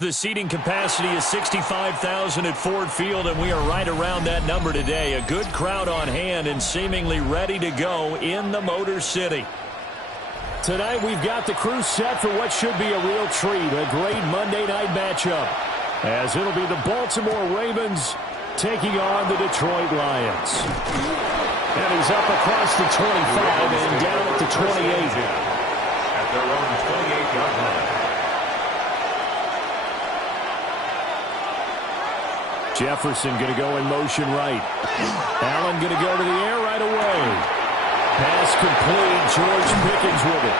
The seating capacity is 65,000 at Ford Field, and we are right around that number today. A good crowd on hand and seemingly ready to go in the Motor City. Tonight we've got the crew set for what should be a real treat, a great Monday night matchup, as it'll be the Baltimore Ravens taking on the Detroit Lions. And he's up across the 25 and down at the 28. At their own 28-yard line. Jefferson going to go in motion right. Allen going to go to the air right away. Pass complete. George Pickens with it.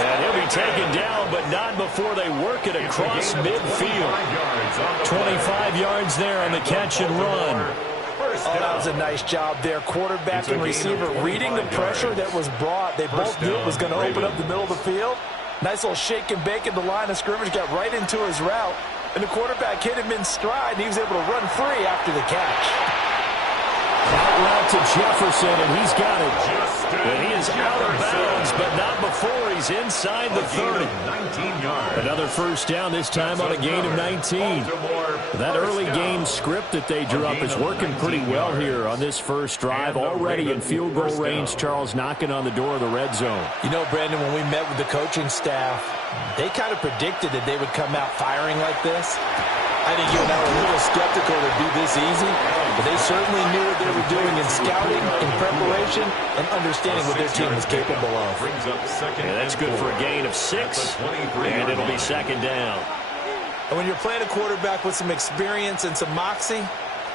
And he'll be taken down, but not before they work it across midfield. 25 yards there on the catch and run. Oh, that was a nice job there. Quarterback and receiver reading the pressure that was brought. They both knew it was going to open up the middle of the field. Nice little shake and bake at the line of scrimmage. Got right into his route. And the quarterback hit him in stride, and he was able to run free after the catch. Out route to Jefferson, and he's got it. And he is out of bounds, but not before he's inside the 30. Another first down, this time on a gain of 19. That early game script that they drew up is working pretty well here on this first drive. Already in field goal range, Charles knocking on the door of the red zone. You know, Brandon, when we met with the coaching staff, they kind of predicted that they would come out firing like this. I think you and I were a little skeptical it would be this easy, but they certainly knew what they were doing in scouting, in preparation, and understanding what their team was capable of. Yeah, that's good for a gain of 6, and it'll be second down. And when you're playing a quarterback with some experience and some moxie,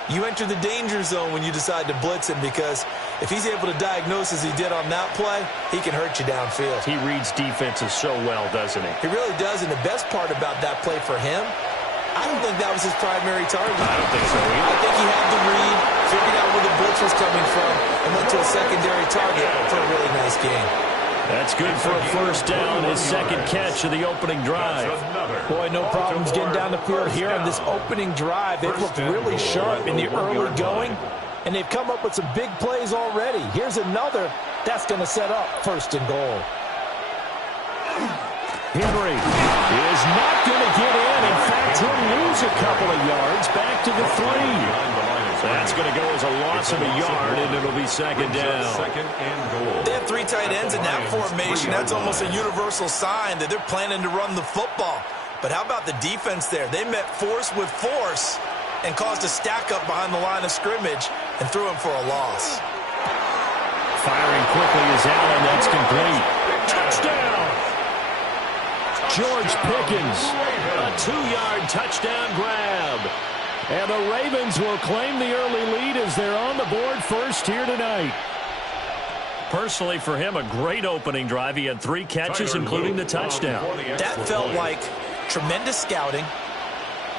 you enter the danger zone when you decide to blitz him, because if he's able to diagnose as he did on that play, he can hurt you downfield. He reads defenses so well, doesn't he? He really does, and the best part about that play for him, I don't think that was his primary target. I don't think so either. I think he had the read, figured out where the blitz was coming from, and went to a secondary target for a really nice game. That's good for a first down, his second catch of the opening drive. Boy, no problems getting down the field here on this opening drive. They've looked really sharp in the early going, and they've come up with some big plays already. Here's another that's going to set up first and goal. Henry is not going to get in. In fact, he'll lose a couple of yards back to the 3. That's going to go as a loss of a yard, and it'll be second down. They have 3 tight ends in that formation. That's almost a universal sign that they're planning to run the football. But how about the defense there? They met force with force and caused a stack up behind the line of scrimmage and threw him for a loss. Firing quickly is Allen. That's complete. Touchdown! George Pickens, a 2-yard touchdown grab. And the Ravens will claim the early lead as they're on the board first here tonight. Personally, for him, a great opening drive. He had 3 catches, including the touchdown. That felt like tremendous scouting,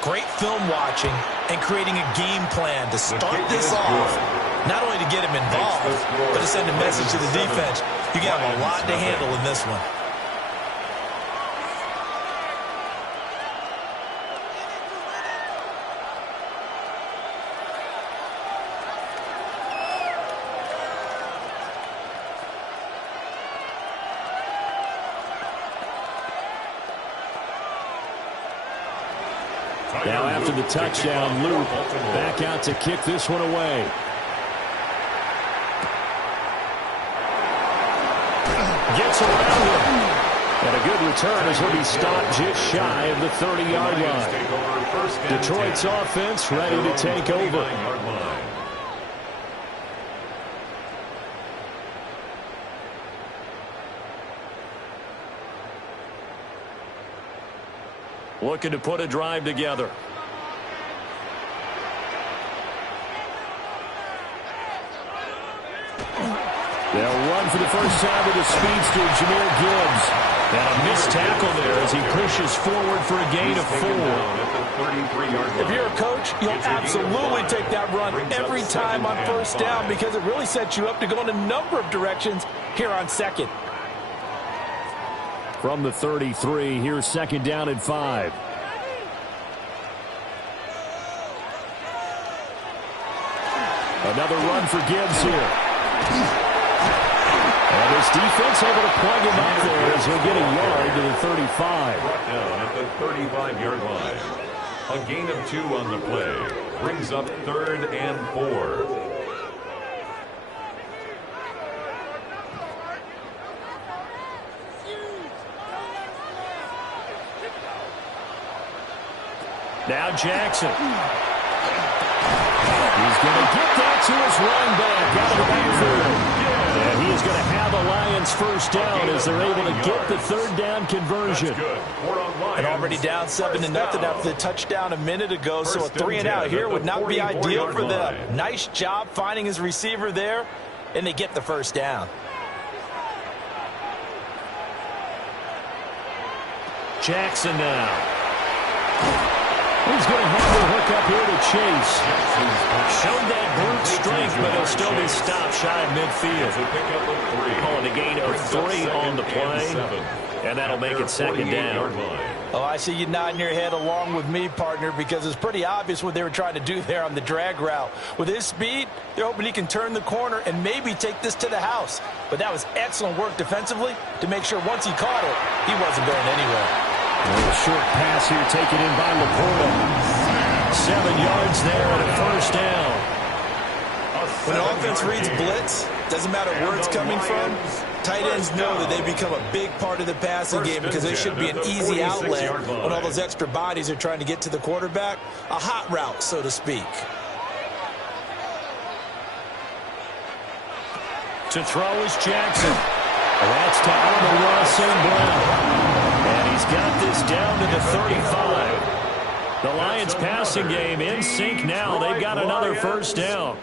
great film watching, and creating a game plan to start this off, not only to get him involved, but to send a message to the defense. You got a lot to handle in this one. Now after the touchdown, Luke back out to kick this one away. Gets around him. And a good return as he'll be stopped just shy of the 30-yard line. Detroit's offense ready to take over. Looking to put a drive together. They'll run for the first time with the speedster, Jahmyr Gibbs. And a missed tackle there as he pushes forward for a gain of 4. If you're a coach, you'll absolutely take that run every time on first down because it really sets you up to go in a number of directions here on second. From the 33, here's second down and 5. Another run for Gibbs here. And this defense able to plug him up there as he'll get a yard to the 35. Brought down at the 35-yard line. A gain of 2 on the play. Brings up 3rd and 4. Now Jackson. He's going to get that to his running back out of the backfield. And he is going to have a Lions first down as they're able to get the 3rd down conversion. And already down 7-0 after the touchdown a minute ago, so a 3-and-out here would not be ideal for them. Nice job finding his receiver there, and they get the first down. Jackson now. He's going to have the hook up here to Chase. Showed that brute strength, but he'll still be stopped shy of midfield. Calling a gain of 3 on the play, and that'll make it 2nd down. Oh, I see you nodding your head along with me, partner, because it's pretty obvious what they were trying to do there on the drag route. With his speed, they're hoping he can turn the corner and maybe take this to the house. But that was excellent work defensively to make sure once he caught it, he wasn't going anywhere. A short pass here taken in by Laporta. 7 yards there and a first down. When an offense reads blitz, doesn't matter where it's coming from, tight ends know that they become a big part of the passing game because they should be an easy outlet when all those extra bodies are trying to get to the quarterback. A hot route, so to speak. To throw is Jackson. That's to Amon-Ra St. Brown. And he's got this down to the 35. The Lions passing game in sync now. They've got another first down.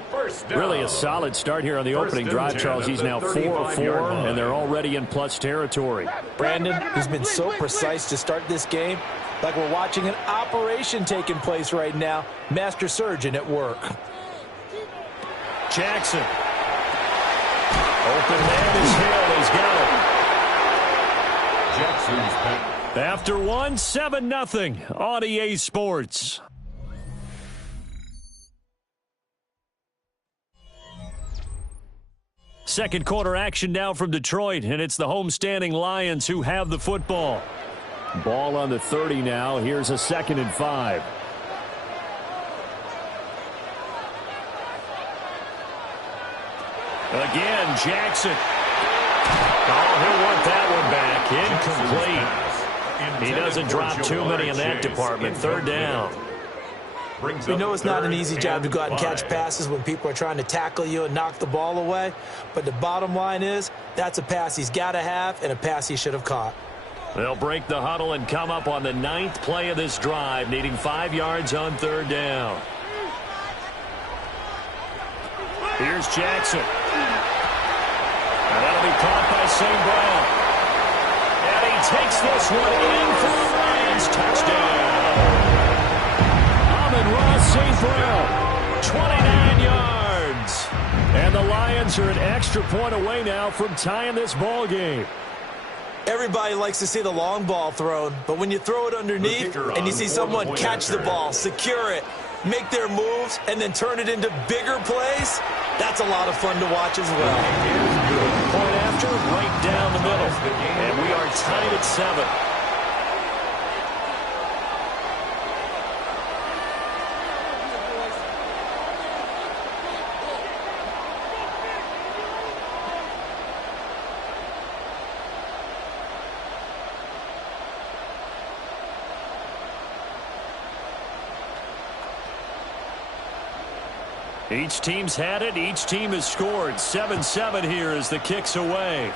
Really a solid start here on the opening drive, Charles. He's now 4 of 4, and they're already in plus territory. Brandon, who's been so precise to start this game, like we're watching an operation taking place right now. Master surgeon at work. Jackson. Open man is Hill. He's got it. Jackson's back. After 1, 7-0 on EA Sports. Second quarter action now from Detroit, and it's the homestanding Lions who have the football. Ball on the 30 now. Here's a 2nd and 5. Again, Jackson. Oh, he'll want that one back. Incomplete. He doesn't drop too many in that department. 3rd down. We know it's not an easy job to go out and catch passes when people are trying to tackle you and knock the ball away. But the bottom line is, that's a pass he's got to have and a pass he should have caught. They'll break the huddle and come up on the 9th play of this drive, needing 5 yards on 3rd down. Here's Jackson. And that'll be caught by St. Brown. And he takes this one in for the Lions. Touchdown. Amon-Ra St. Brown, 29 yards. And the Lions are an extra point away now from tying this ball game. Everybody likes to see the long ball thrown, but when you throw it underneath and you see someone catch the ball, secure it, make their moves, and then turn it into bigger plays, that's a lot of fun to watch as well. Point after, right down the middle. And we are tied at 7. Each team's had it. Each team has scored. 7-7 here as the kick's away.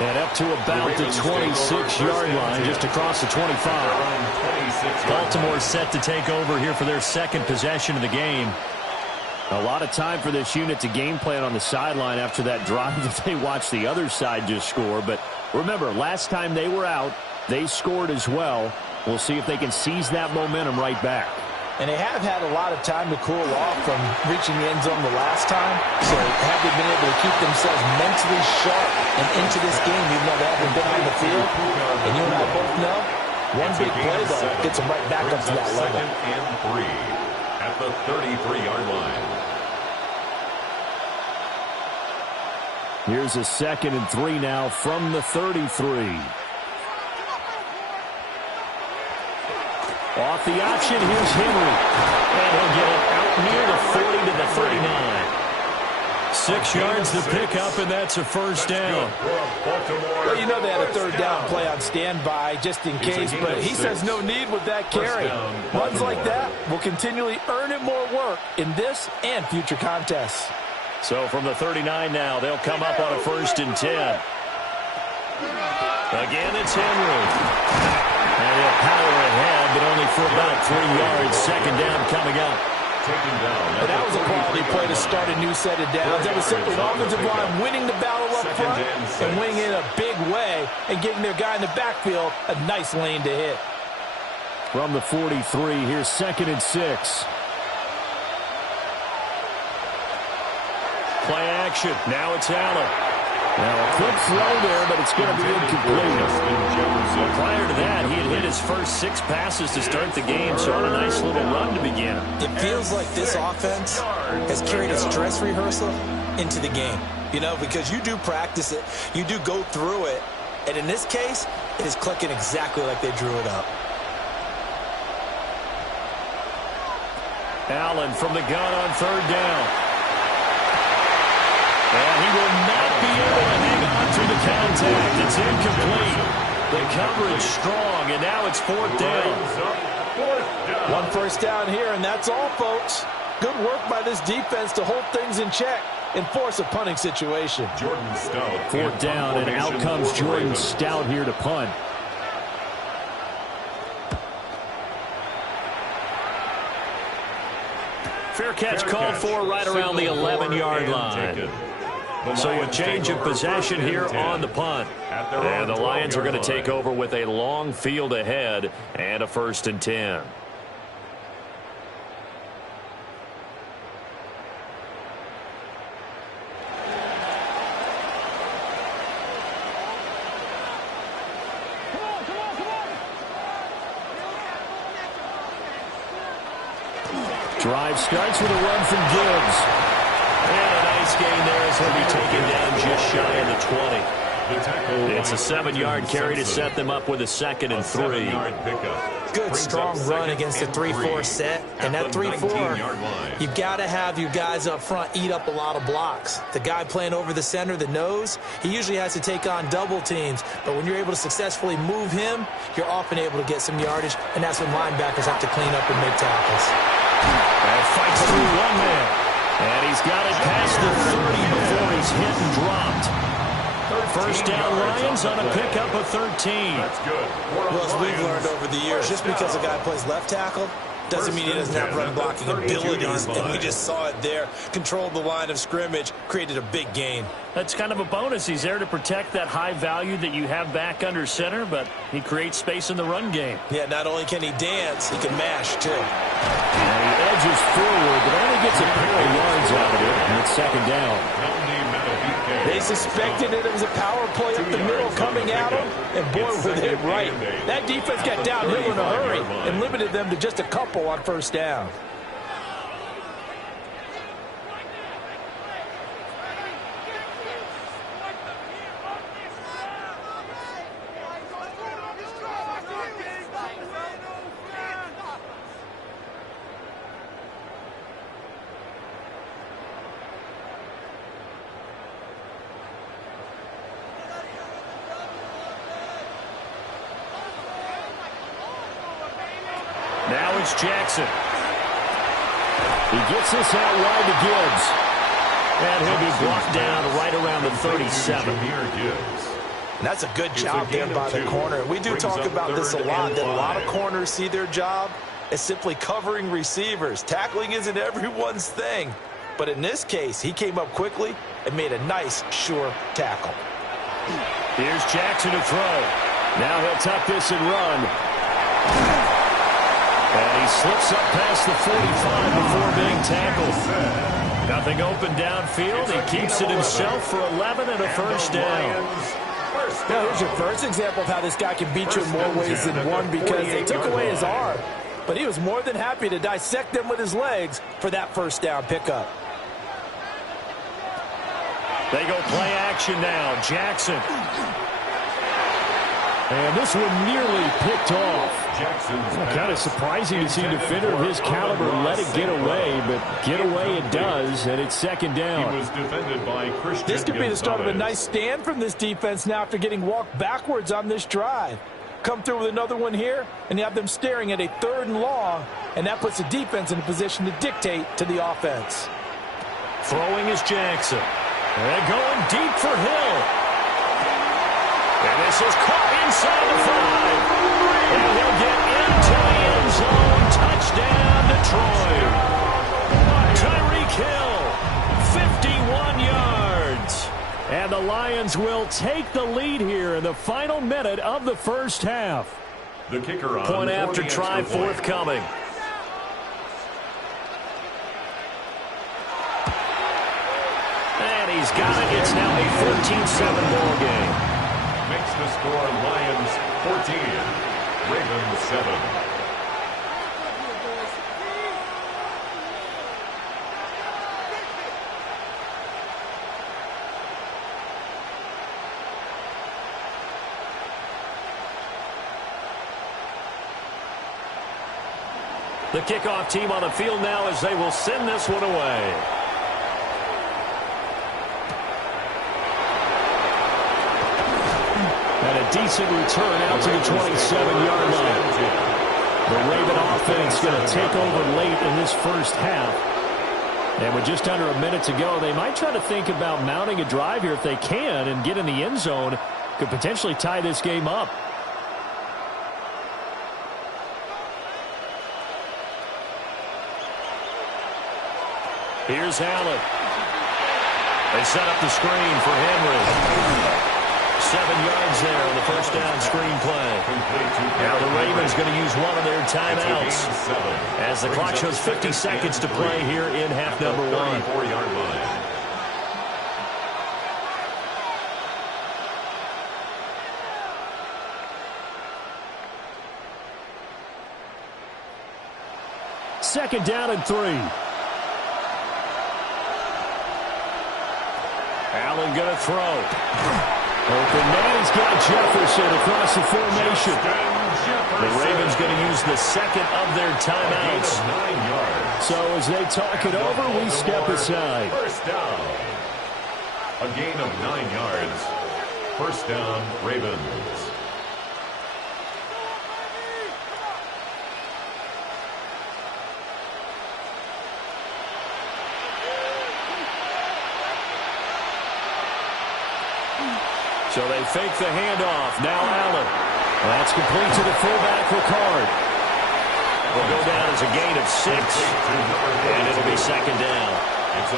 And up to about the 26-yard line, just across the 25. Baltimore set to take over here for their second possession of the game. A lot of time for this unit to game plan on the sideline after that drive that they watched the other side just score. But remember, last time they were out, they scored as well. We'll see if they can seize that momentum right back. And they have had a lot of time to cool off from reaching the end zone the last time. So have they been able to keep themselves mentally sharp and into this game, even though they haven't been on the field? And you and I both know, one big play, though, gets them right back up to that level. 2nd and 3 at the 33-yard line. Here's a 2nd and 3 now from the 33. Off the option, here's Henry. And he'll get it out near the 40 to the 39. 6 yards to pick up, and that's a first down. Well, you know they had a 3rd down play on standby just in case, but he says no need with that carry. Runs like that will continually earn him more work in this and future contests. So from the 39 now, they'll come up on a 1st and 10. Again, it's Henry. And he'll power ahead, but only for about 3 yards. 2nd down coming up. And that was a quality play to start a new set of downs. That was simply an offensive line winning the battle up front and winning in a big way and giving their guy in the backfield a nice lane to hit. From the 43, here's 2nd and 6. Play action. Now it's Allen. Now a quick throw there, but it's going to be incomplete. Prior to that, he had hit his first 6 passes to start the game, so on a nice little run to begin. It feels like this offense has carried a stress rehearsal into the game, you know, because you do practice it, you do go through it, and in this case, it is clicking exactly like they drew it up. Allen from the gun on 3rd down. And he will not be able to hang on to the contact. It's incomplete. The coverage strong, and now it's 4th down. 1 first down here, and that's all, folks. Good work by this defense to hold things in check and force a punting situation. Jordan Stout. 4th down, and out comes Jordan Stout here to punt. Fair catch called for right around the 11-yard line. So a change of possession here on the punt. And the Lions are going to take over with a long field ahead and a 1st and 10. Drive starts with a run from Gibbs. And a nice gain there as he'll be taken down just shy of the 20. It's a 7-yard carry to set them up with a 2nd and 3. Good, strong run against the 3-4 set. And that 3-4, you've got to have your guys up front eat up a lot of blocks. The guy playing over the center, the nose, he usually has to take on double teams. But when you're able to successfully move him, you're often able to get some yardage, and that's when linebackers have to clean up and make tackles. And fights through one man. And he's got it past the 30 before he's hit and dropped. 1st down Lions on a pickup of 13. That's good. Well, as we've learned over the years, just because a guy plays left tackle doesn't mean he doesn't have run blocking abilities. And we just saw it there. Controlled the line of scrimmage, created a big gain. That's kind of a bonus. He's there to protect that high value that you have back under center, but he creates space in the run game. Yeah, not only can he dance, he can mash, too. And he edges forward, but only gets a pair of yards out of it, and it's 2nd down. They suspected it was a power play up the middle coming at them, and boy, were they right. That defense got downhill in a hurry and limited them to just a couple on 1st down. Now it's Jackson. He gets this out wide to Gibbs. And he'll be brought down right around the 37. And that's a good job there by the corner. We do talk about this a lot, that a lot of corners see their job as simply covering receivers. Tackling isn't everyone's thing. But in this case, he came up quickly and made a nice, sure tackle. Here's Jackson to throw. Now he'll tuck this and run. And he slips up past the 45 before being tackled. Nothing open downfield. He keeps it himself for 11 and a 1st down. Now, here's your first example of how this guy can beat you in more ways than one, because they took away his arm, but he was more than happy to dissect them with his legs for that 1st down pickup. They go play action now. Jackson. And this one nearly picked off. Kind of surprising to see a defender of his caliber let it get away, but get away it does, and it's second down. He was defended by Christian This could be the start of a Gonzalez. nice stand from this defense now after getting walked backwards on this drive. Come through with another one here, and you have them staring at a 3rd and long, and that puts the defense in a position to dictate to the offense. Throwing is Jackson. And going deep for Hill. And this is caught inside the 5. And he'll get into the end zone. Touchdown, Detroit. Tyreek Hill, 51 yards. And the Lions will take the lead here in the final minute of the first half. The kicker on Point for after the try extra point. forthcoming. And he's got it. It's now a 14-7 ball game. Makes the score Lions 14, Ravens 7. The kickoff team on the field now as they will send this one away. And a decent return out to the 27-yard line. The Raven offense going to take over late in this first half. And with just under a minute to go, they might try to think about mounting a drive here if they can and get in the end zone. Could potentially tie this game up. Here's Allen. They set up the screen for Henry. 7 yards there on the first down screen play. Now the Ravens going to use one of their timeouts as the clock shows 50 seconds to play here in half number 1. 34-yard line. Second down and 3. Allen going to throw. Open man, he's got Jefferson across the formation. The Ravens going to use the second of their timeouts. 9 yards. So as they talk it over, we step aside. First down. A gain of 9 yards. First down, Ravens. So they fake the handoff. Now Allen. That's complete to the fullback, Ricard. Will go down as a gain of 6. And it'll be second down.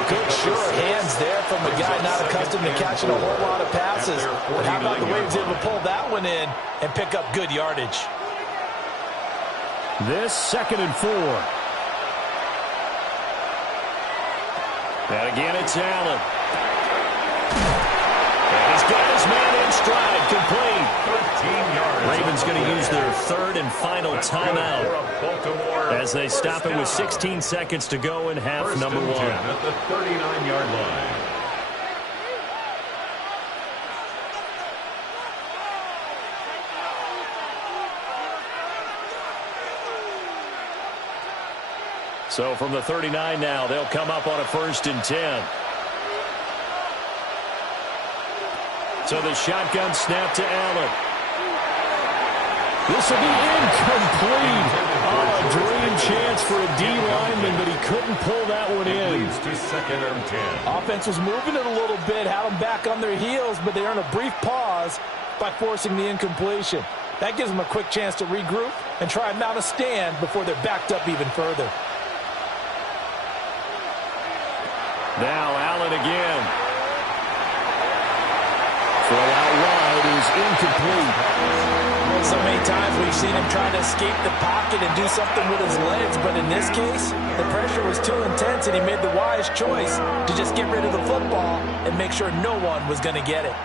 Good sure hands there from the guy not accustomed to catching a whole lot of passes. But how about the way he was able to pull that one in and pick up good yardage? This second and 4. And again, it's Allen. And he's got his man in stride, complete. 13 yards. Ravens going to use their third and final timeout as they stop it with 16 seconds to go in half First number and 1. 10 at the 39-yard line. So from the 39 now, they'll come up on a 1st and 10. So the shotgun snap to Allen. This will be incomplete. Oh, a dream chance for a D lineman, but he couldn't pull that one in. Leads to second and 10. Offense was moving it a little bit, had them back on their heels, but they earn a brief pause by forcing the incompletion. That gives them a quick chance to regroup and try and mount a stand before they're backed up even further. Now Allen again. Throw out wide is incomplete. So many times we've seen him trying to escape the pocket and do something with his legs, but in this case, the pressure was too intense and he made the wise choice to just get rid of the football and make sure no one was going to get it.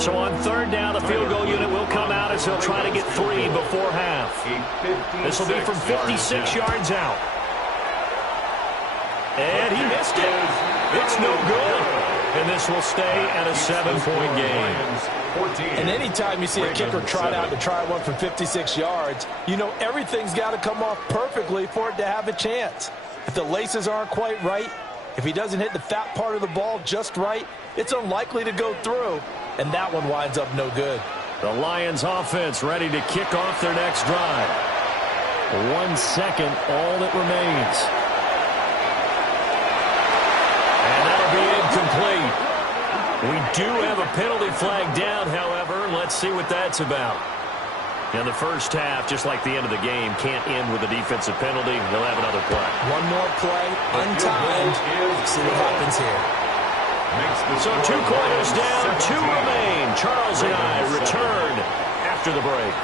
So on 3rd down, the field goal unit will come out as he'll try to get 3 before half. This will be from 56 yards out. And he missed it. It's no good. And this will stay at a 7-point game. And anytime you see a kicker trot out to try one for 56 yards, you know everything's got to come off perfectly for it to have a chance. If the laces aren't quite right, if he doesn't hit the fat part of the ball just right, it's unlikely to go through, and that one winds up no good. The Lions offense ready to kick off their next drive. 1 second, all that remains. And that'll be incomplete. We do have a penalty flag down, however. Let's see what that's about. In the first half, just like the end of the game, can't end with a defensive penalty. He'll have another play. One more play, untimed. See what happens here. So 2 quarters down, 2 remain. Charles and I return after the break.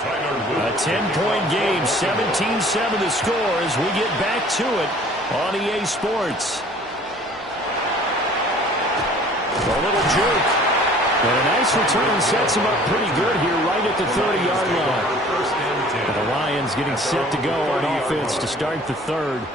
A 10-point game, 17-7 the score as we get back to it on EA Sports. A little juke. And a nice return sets him up pretty good here right at the 30-yard line. The Lions getting set to go on offense to start the third.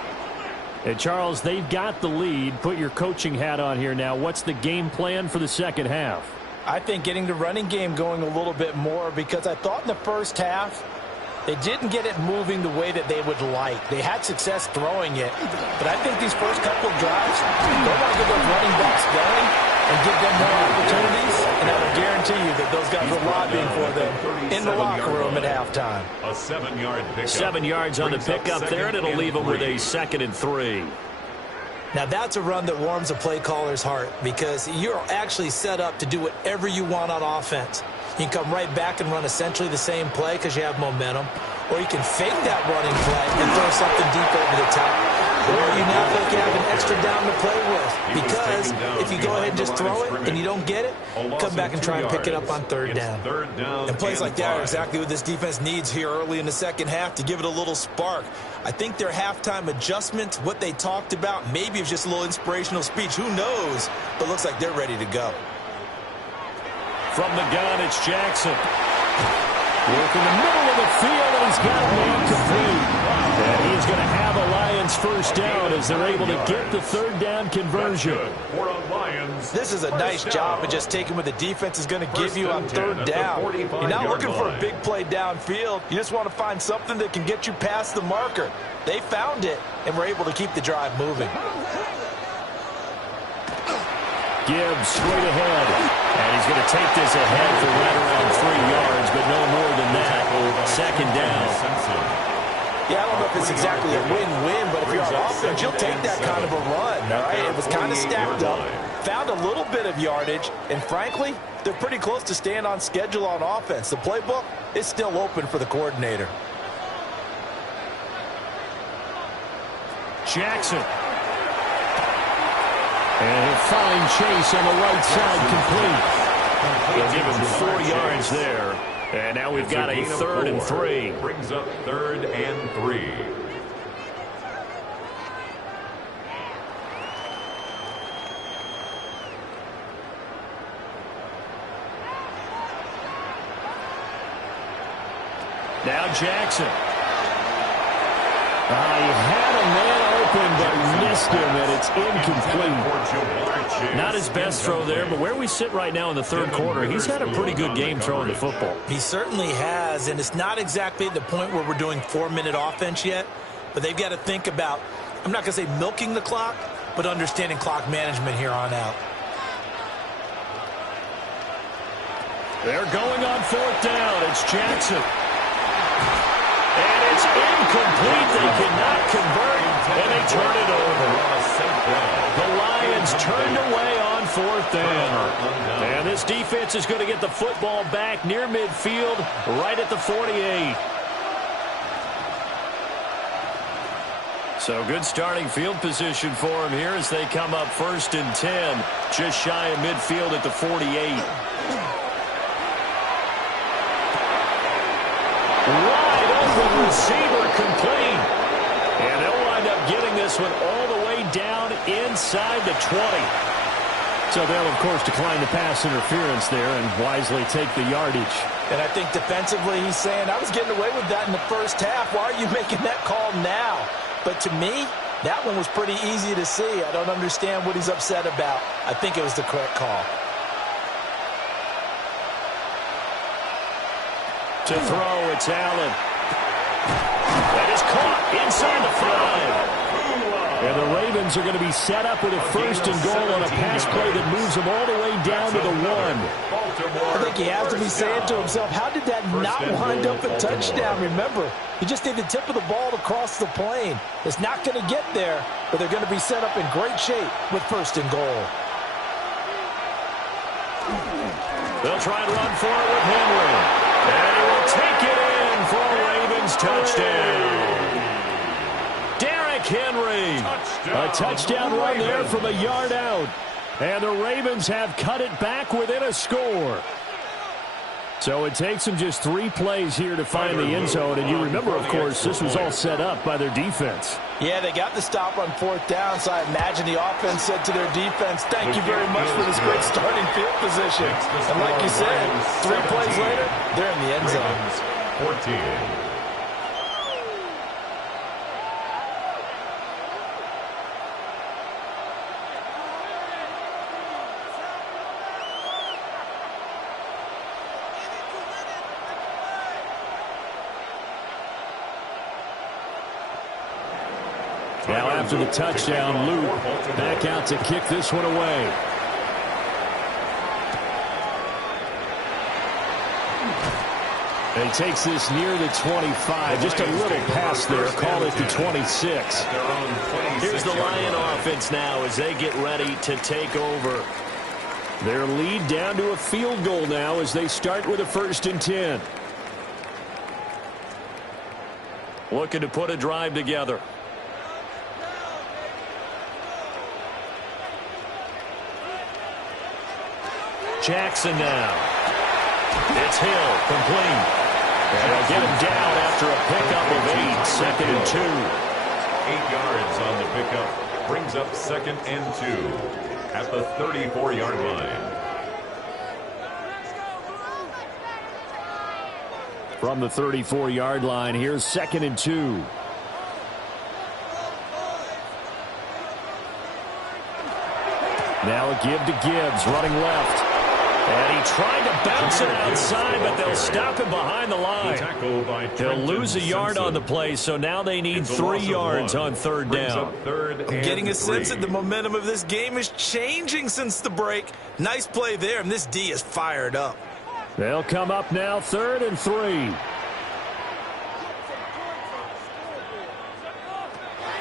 And Charles, they've got the lead. Put your coaching hat on here now. What's the game plan for the second half? I think getting the running game going a little bit more, because I thought in the first half they didn't get it moving the way that they would like. They had success throwing it, but I think these first couple of drives, they want to get those running backs going and give them more opportunities, and I will guarantee you that those guys are lobbying for them in the locker room at halftime. A 7-yard pickup. 7 yards on the pickup there, and it'll leave them with a 2nd and 3. Now, that's a run that warms a play caller's heart, because you're actually set up to do whatever you want on offense. You can come right back and run essentially the same play because you have momentum, or you can fake that running play and throw something deep over the top. Or you now feel like you have an extra down to play with, because if you go ahead and just throw it and you don't get it, come back and try and pick it up on third down. And plays like that are exactly what this defense needs here early in the second half to give it a little spark. I think their halftime adjustments, what they talked about, maybe it's just a little inspirational speech. Who knows? But looks like they're ready to go. From the gun, it's Jackson. Work in the middle of the field, and he's got a man complete. And he's going to have a Lions first down as they're able to get the third down conversion. This is a nice job of just taking what the defense is going to give you on third down. You're not looking for a big play downfield. You just want to find something that can get you past the marker. They found it, and were able to keep the drive moving. Gibbs straight ahead. And he's going to take this ahead for right around 3 yards, but no more than that. 2nd down. Yeah, I don't know if it's exactly a win-win, but if you're on offense, you'll take that kind of a run, all right? It was kind of stacked up, found a little bit of yardage, and frankly, they're pretty close to staying on schedule on offense. The playbook is still open for the coordinator. Jackson. And a fine chase on the right side, complete. They'll give him 4 yards there. And now we've got a 3rd and 3. Brings up 3rd and 3. Now Jackson. He had a man open, but missed him, and it's incomplete. Not his best throw there, but where we sit right now in the third quarter, he's had a pretty good game throwing the football. He certainly has, and it's not exactly at the point where we're doing 4-minute offense yet, but they've got to think about, I'm not going to say milking the clock, but understanding clock management here on out. They're going on 4th down. It's Jackson. And it's incomplete. They cannot convert, and they turn it over. The Lions turned away on 4th down. And this defense is going to get the football back near midfield, right at the 48. So good starting field position for them here as they come up 1st and 10, just shy of midfield at the 48. Receiver complete. And they'll wind up getting this one all the way down inside the 20. So they'll, of course, decline the pass interference there and wisely take the yardage. And I think defensively he's saying, I was getting away with that in the first half. Why are you making that call now? But to me, That one was pretty easy to see. I don't understand what he's upset about. I think it was the correct call. To throw, it's Allen. That is caught inside the 5. And the Ravens are going to be set up with a 1st and goal on a pass play that moves them all the way down to the 1. I think he has to be saying to himself, how did that not wind up a touchdown? Remember, you just need the tip of the ball to cross the plane. It's not going to get there, but they're going to be set up in great shape with 1st and goal. They'll try and run for it with Henry. And he will take it in for a Ravens touchdown. Derrick Henry. A touchdown run there from a yard out. And the Ravens have cut it back within a score. So it takes them just 3 plays here to find the end zone. And you remember, of course, this was all set up by their defense. Yeah, they got the stop on 4th down, so I imagine the offense said to their defense, thank you very much for this great starting field position. And like you said, 3 plays later, they're in the end zone. 14. Now after the touchdown, Luke back out to kick this one away. And he takes this near the 25. Just a little pass there. Call it the 26. Here's the Lion offense now as they get ready to take over. Their lead down to a field goal now as they start with a 1st and 10. Looking to put a drive together. Jackson now. It's Hill, complete. And they'll get him down after a pickup of 8, 2nd and 2. 8 yards on the pickup. Brings up 2nd and 2 at the 34-yard line. From the 34-yard line, here's 2nd and 2. Now a give to Gibbs, running left. And he tried to bounce it outside, but they'll stop him behind the line. He'll lose a yard on the play, so now they need 3 yards on 3rd down. I'm getting a sense that the momentum of this game is changing since the break. Nice play there, and this D is fired up. They'll come up now, 3rd and 3.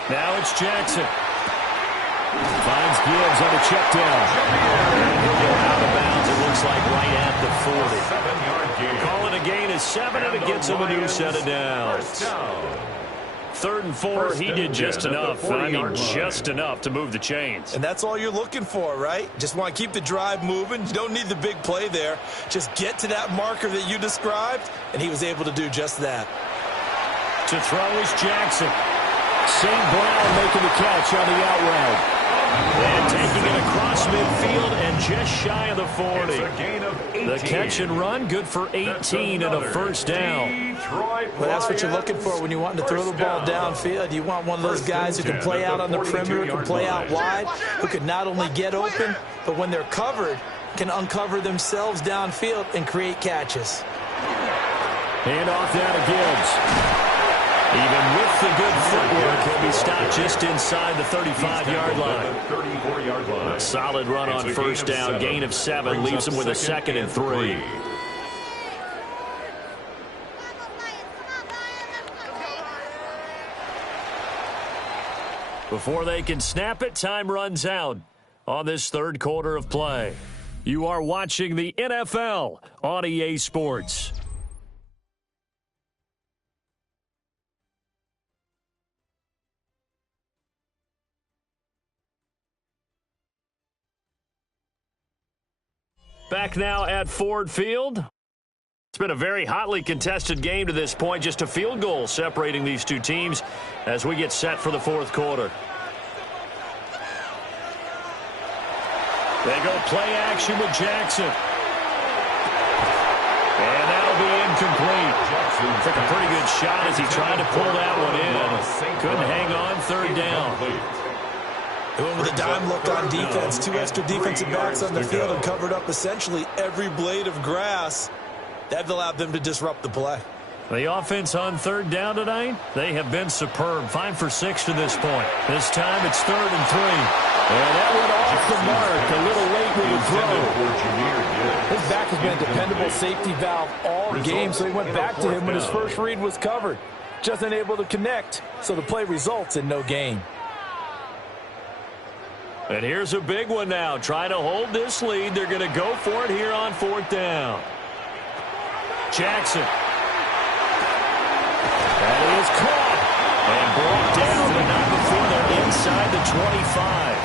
Now it's Jackson. Finds Gibbs on the check down. He'll go out of bounds, it looks like right at the 40. 7-yard gain. Call it a gain of 7, and it gets him a new set of downs. 3rd and 4, he did just enough. I mean, just enough to move the chains. And that's all you're looking for, right? Just want to keep the drive moving. You don't need the big play there. Just get to that marker that you described, and he was able to do just that. To throw is Jackson. St. Brown making the catch on the out route. And taking it across midfield and just shy of the 40. It's a gain of 18. The catch and run, good for 18 and a 1st down. Well, that's what you're looking for when you want to throw the ball downfield. You want one of those guys who can play out on the perimeter, can play out wide, who can not only get open, but when they're covered, can uncover themselves downfield and create catches. Hand off now to Gibbs. Even with the good footwork, he'll be stopped just inside the 35-yard line. 34-yard line. A solid run on 1st down, gain of 7, leaves him with a 2nd and 3. Before they can snap it, time runs out on this 3rd quarter of play. You are watching the NFL on EA Sports. Back now at Ford Field. It's been a very hotly contested game to this point. Just a field goal separating these two teams as we get set for the 4th quarter. They go play action with Jackson. And that'll be incomplete. Took a pretty good shot as he tried to pull that one in. Couldn't hang on third down. Going with a dime look on defense. 2 extra defensive backs on the field and covered up essentially every blade of grass. That allowed them to disrupt the play. The offense on third down tonight, they have been superb. 5 for 6 to this point. This time it's 3rd and 3. And that went off the mark. A little late with the throw. His back has been a dependable safety valve all game, so he went back to him when his first read was covered. Just unable to connect, so the play results in no gain. And here's a big one now. Trying to hold this lead. They're going to go for it here on 4th down. Jackson. That is caught and brought down, but not before they're inside the 25.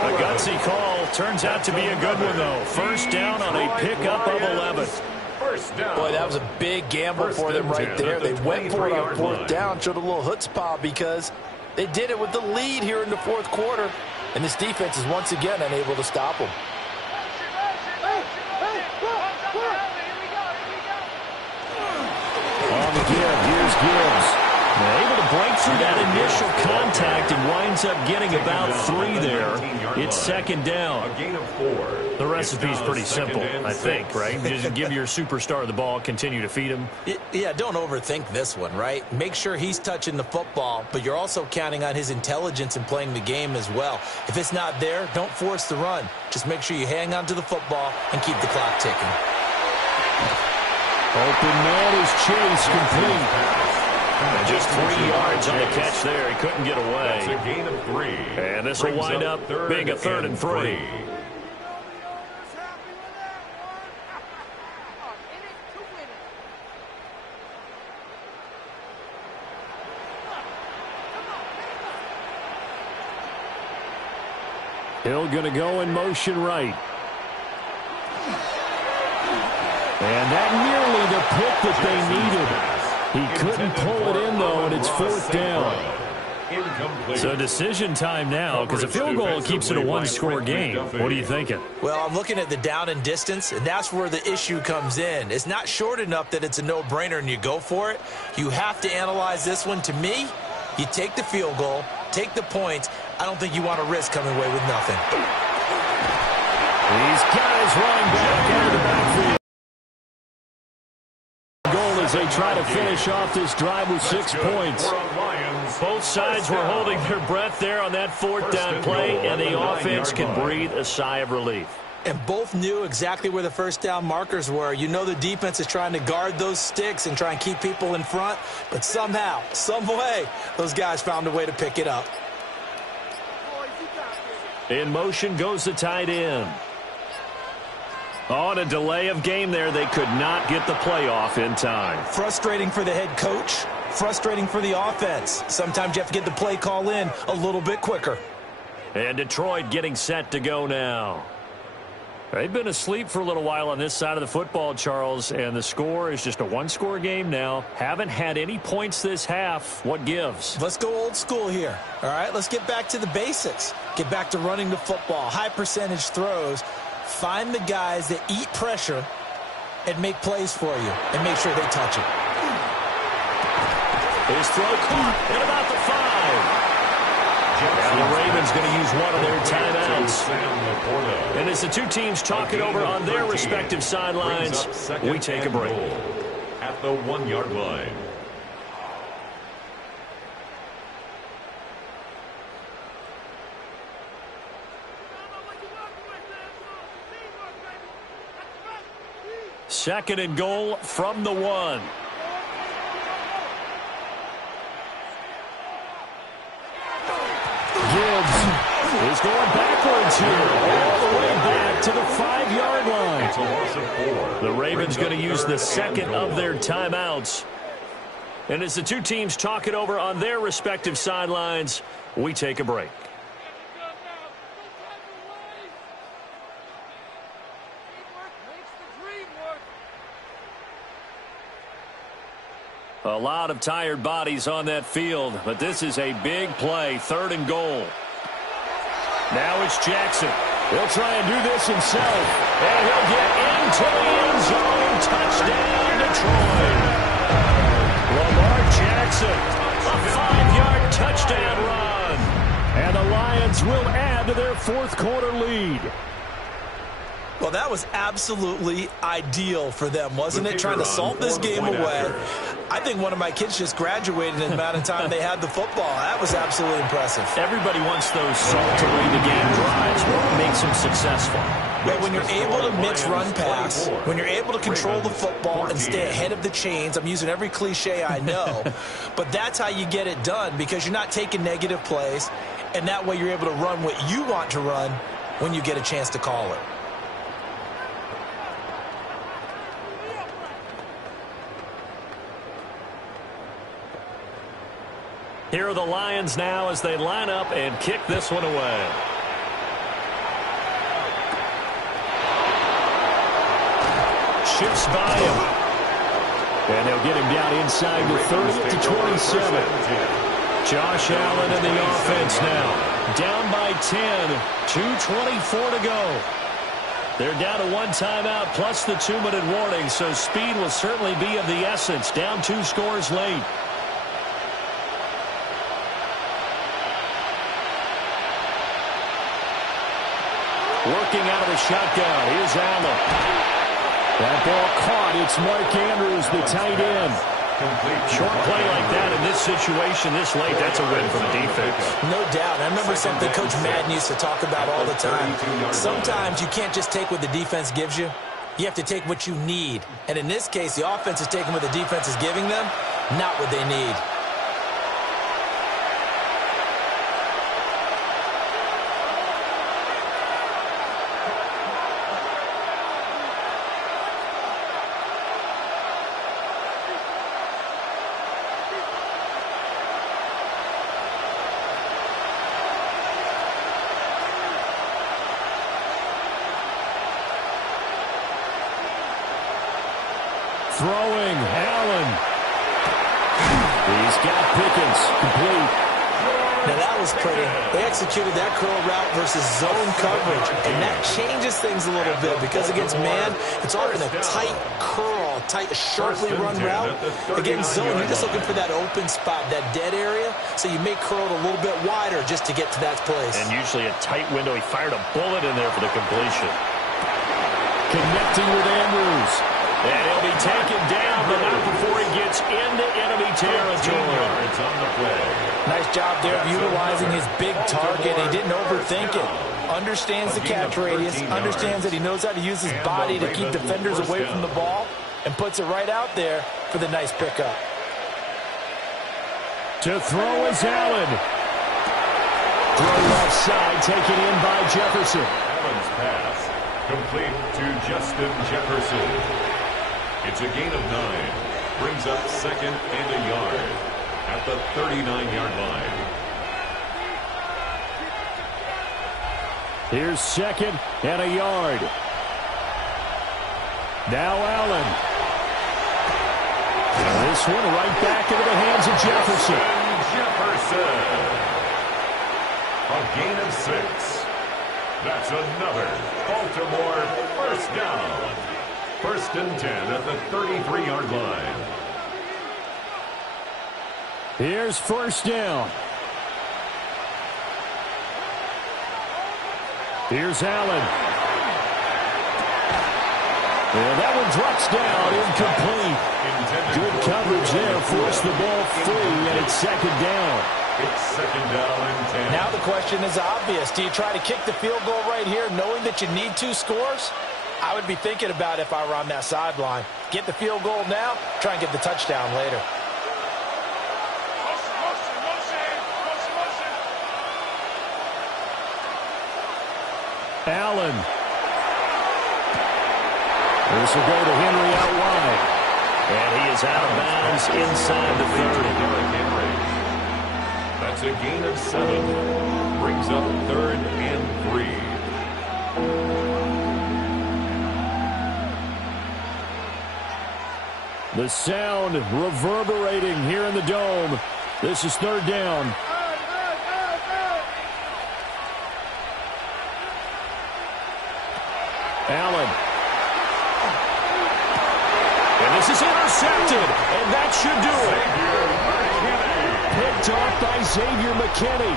A gutsy call. Turns out to be a good one, though. First down on a pickup of 11. Boy, that was a big gamble for them right there. They went for it on 4th down, showed a little chutzpah because they did it with the lead here in the 4th quarter, and this defense is once again unable to stop them. On the give, here's Gibbs. Able to break through that initial contact and winds up getting about 3 there. It's 2nd down. A gain of 4. The recipe's pretty simple, I think, right? Just give your superstar the ball, continue to feed him. Yeah, don't overthink this one, right? Make sure he's touching the football, but you're also counting on his intelligence in playing the game as well. If it's not there, don't force the run. Just make sure you hang on to the football and keep the clock ticking. Open man is Chase, complete. And just 3 yards on the catch there. He couldn't get away. That's a gain of 3. And this will wind up being a 3rd and 3. Hill going to go in motion right. And that nearly the pick that they needed. He couldn't pull it in, though, and it's 4th down. So decision time now, because a field goal keeps it a 1-score game. What are you thinking? Well, I'm looking at the down and distance, and that's where the issue comes in. It's not short enough that it's a no-brainer and you go for it. You have to analyze this one. To me, you take the field goal, take the points. I don't think you want to risk coming away with nothing. These guys running back out of the backfield. As they try to finish off this drive with 6 points. Both sides were holding their breath there on that 4th down play, and the offense can breathe a sigh of relief. And both knew exactly where the first down markers were. You know the defense is trying to guard those sticks and try and keep people in front, but somehow, some way, those guys found a way to pick it up. In motion goes the tight end. On a delay of game there, they could not get the play off in time. Frustrating for the head coach, frustrating for the offense. Sometimes you have to get the play call in a little bit quicker. And Detroit getting set to go now. They've been asleep for a little while on this side of the football, Charles, and the score is just a 1-score game now. Haven't had any points this half. What gives? Let's go old school here. All right, let's get back to the basics. Get back to running the football, high percentage throws. Find the guys that eat pressure and make plays for you and make sure they touch it. His throw caught at about the 5. And the Ravens going to use one of their timeouts. And as the two teams talk it over on their respective sidelines, we take a break. At the 1-yard line. Second and goal from the 1. Gibbs is going backwards here, all the way back to the 5-yard line. It's a loss of 4. The Ravens going to use the second of their timeouts. And as the two teams talk it over on their respective sidelines, we take a break. A lot of tired bodies on that field, but this is a big play, 3rd and goal. Now it's Jackson. He'll try and do this himself, and he'll get into the end zone. Touchdown, Detroit. Jackson, a 5-yard touchdown run. And the Lions will add to their fourth quarter lead. Well, that was absolutely ideal for them, wasn't it? Trying to salt this game away. I think one of my kids just graduated in the amount of time they had the football. That was absolutely impressive. Everybody wants those salt-away-the-game drives. What makes them successful? But when you're able to mix run-pass, when you're able to control the football and stay ahead of the chains, I'm using every cliche I know, but that's how you get it done because you're not taking negative plays, and that way you're able to run what you want to run when you get a chance to call it. Here are the Lions now as they line up and kick this one away. Shifts by him. And they'll get him down inside the 30 to 27. Josh Allen and the offense now. Down by 10. 2:24 to go. They're down to one timeout plus the 2-minute warning, so speed will certainly be of the essence. Down 2 scores late. Working out of the shotgun. Here's Allen. That ball caught. It's Mark Andrews, the tight end. Short play like that in this situation this late, that's a win for the defense. No doubt. I remember something Coach Madden used to talk about all the time. Sometimes you can't just take what the defense gives you. You have to take what you need. And in this case, the offense is taking what the defense is giving them, not what they need. Throwing, Allen. He's got Pickens, complete. Now that was pretty. They executed that curl route versus zone coverage, and that changes things a little bit because against man, it's often a tight curl, tight, sharply run route. Against zone, you're just looking for that open spot, that dead area, so you may curl it a little bit wider just to get to that place. And usually a tight window. He fired a bullet in there for the completion. Connecting with Andrews. And he'll be taken down, but not before he gets into enemy territory. Nice job there of utilizing his big target. He didn't overthink it. Understands the catch radius, understands that he knows how to use his body to keep defenders away from the ball, and puts it right out there for the nice pickup. To throw is Allen. Throw left side, taken in by Jefferson. Allen's pass complete to Justin Jefferson. It's a gain of 9. Brings up 2nd and a yard at the 39-yard line. Here's 2nd and a yard. Now Allen. And this one right back into the hands of Jefferson. Jefferson. A gain of 6. That's another Baltimore first down. 1st and 10 at the 33-yard line. Here's 1st down. Here's Allen. And that one drops down, incomplete. Good coverage there, forced the ball free, and it's 2nd down. It's 2nd down and 10. Now the question is obvious. Do you try to kick the field goal right here knowing that you need 2 scores? I would be thinking about if I were on that sideline. Get the field goal now, try and get the touchdown later. Allen. This will go to Henry out wide. And he is out of bounds inside the 30. That's a gain of 7. Brings up 3rd and 3. The sound reverberating here in the dome. This is 3rd down. Allen. And this is intercepted, and that should do it. picked off by Xavier McKinney.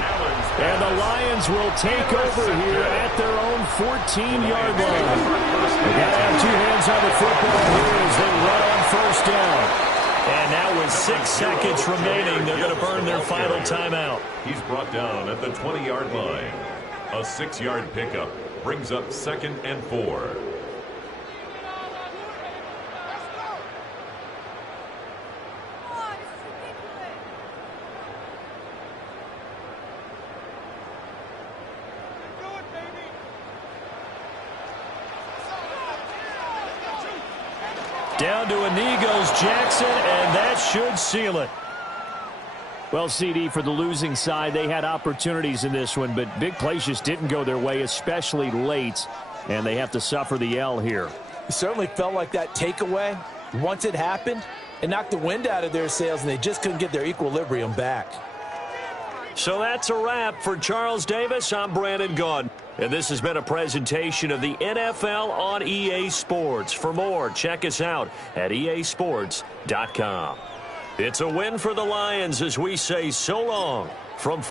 And the Lions will take over here at their own 14-yard line. They got to have two hands on the football here as they run on first down. And now with 6 seconds remaining, they're going to burn their final timeout. He's brought down at the 20-yard line. A 6-yard pickup brings up 2nd and 4. Down to a knee goes Jackson, and that should seal it. Well, CD, for the losing side, they had opportunities in this one, but big plays just didn't go their way, especially late, and they have to suffer the L here. It certainly felt like that takeaway, once it happened, it knocked the wind out of their sails, and they just couldn't get their equilibrium back. So that's a wrap for Charles Davis. I'm Brandon Gaudin. And this has been a presentation of the NFL on EA Sports. For more, check us out at easports.com. It's a win for the Lions as we say so long from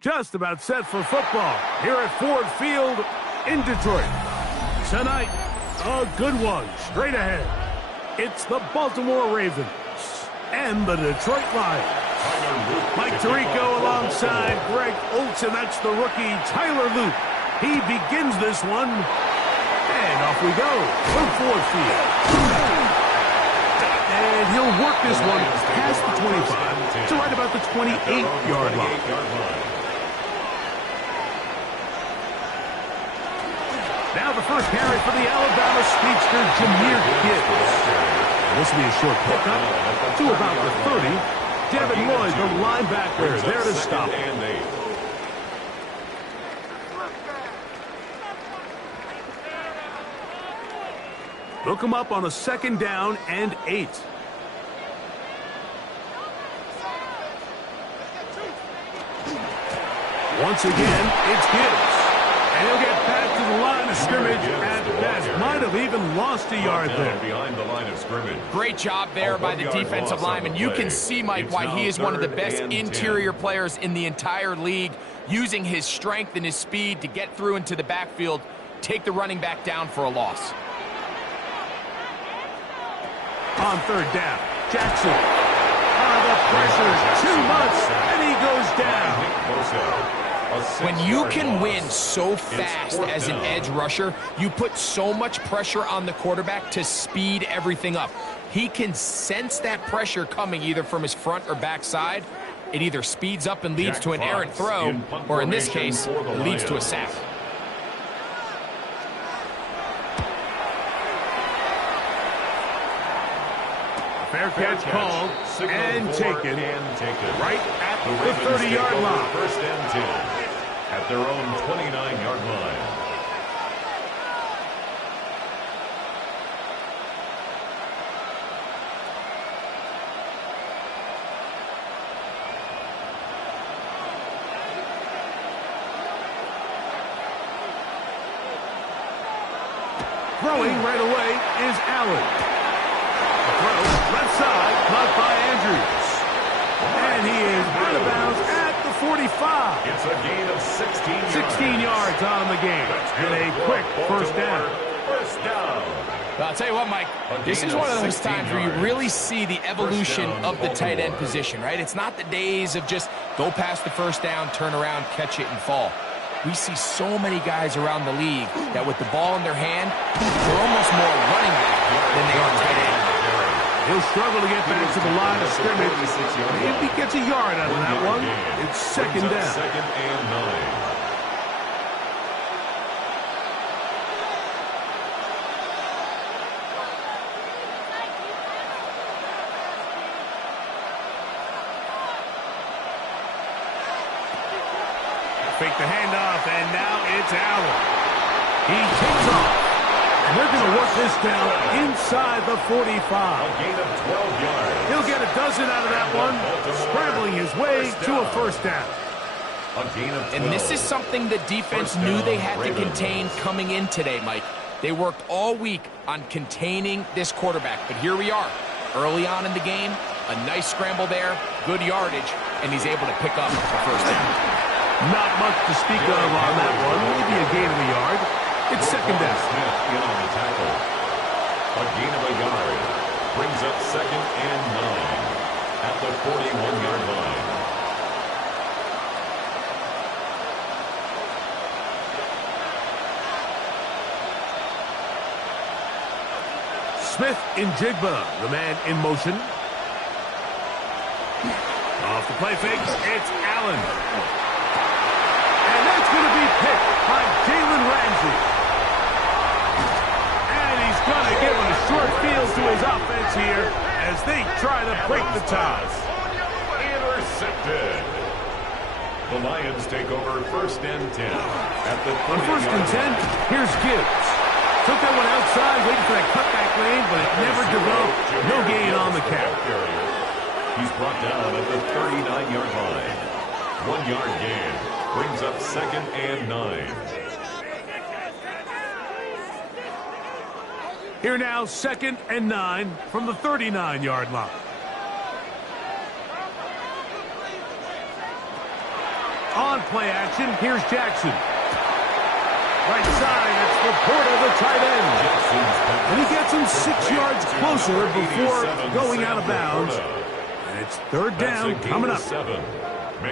Just about set for football here at Ford Field in Detroit. Tonight, a good one straight ahead. It's the Baltimore Ravens and the Detroit Lions. Mike Tirico alongside Greg Olsen. That's the rookie Tyler Luke. He begins this one. And off we go from Ford Field. And he'll work this one past the 25 to right about the 28-yard line. Now the first carry for the Alabama speedster, Jahmyr Gibbs. This will be a short pickup to about the 30. Devin Lloyd, the linebacker, there to stop. Look him up on a 2nd down and 8. Once again, it's Gibbs. And he'll get back to the line of scrimmage at best. Might have even lost a yard there. Behind the line of scrimmage. Great job there by the defensive lineman. You can see, Mike, why he is one of the best interior players in the entire league, using his strength and his speed to get through into the backfield, take the running back down for a loss. On 3rd down, Jackson. The pressure's too much, and he goes down. When you can win so fast as an edge rusher, you put so much pressure on the quarterback to speed everything up. He can sense that pressure coming either from his front or back side. It either speeds up and leads to an errant throw, or in this case, it leads to a sack. Fair catch called and taken right at the 30-yard line. 1st and 10 at their own 29-yard line. Throwing right away is Allen. Left side, caught by Andrews. And he is out of bounds at the 45. It's a gain of 16 yards on the game. And a quick first down. First down. Well, I'll tell you what, Mike, this is one of those times where you really see the evolution of the tight end position, right? It's not the days of just go past the first down, turn around, catch it, and fall. We see so many guys around the league that with the ball in their hand, they're almost more running back than they are tight end. He'll struggle to get back to the line of scrimmage. If he gets a yard out of that one, it's 2nd down. 2nd and 9. Fake the handoff, and now it's Allen. He takes off. And they're going to work this down inside the 45. A gain of 12 yards. He'll get a dozen out of that one, scrambling his way to a first down. A gain of 12. And this is something the defense knew they had to contain coming in today, Mike. They worked all week on containing this quarterback, but here we are. Early on in the game, a nice scramble there, good yardage, and he's able to pick up the first down. Not much to speak of on that one, maybe a gain of a yard. It's 2nd down. Smith in on the tackle. A gain of a yard. Brings up 2nd and 9 at the 41-yard line. Smith in Jigba, the man in motion. Off the play fake, it's Allen. And that's going to be picked by Jalen Ramsey. Going to give a short field to his offense here as they try to break the ties. Intercepted. The Lions take over 1st and 10 at the 30. On 1st and 10, here's Gibbs. Took that one outside, waiting for that cutback lane, but it never developed. No gain on the catch. He's brought down at the 39-yard line. 1 yard gain. Brings up 2nd and 9. Here now, 2nd and 9 from the 39-yard line. On play action, here's Jackson. Right side, it's Laporta, the tight end. And he gets him 6 yards closer before going out of bounds. And it's third down coming up.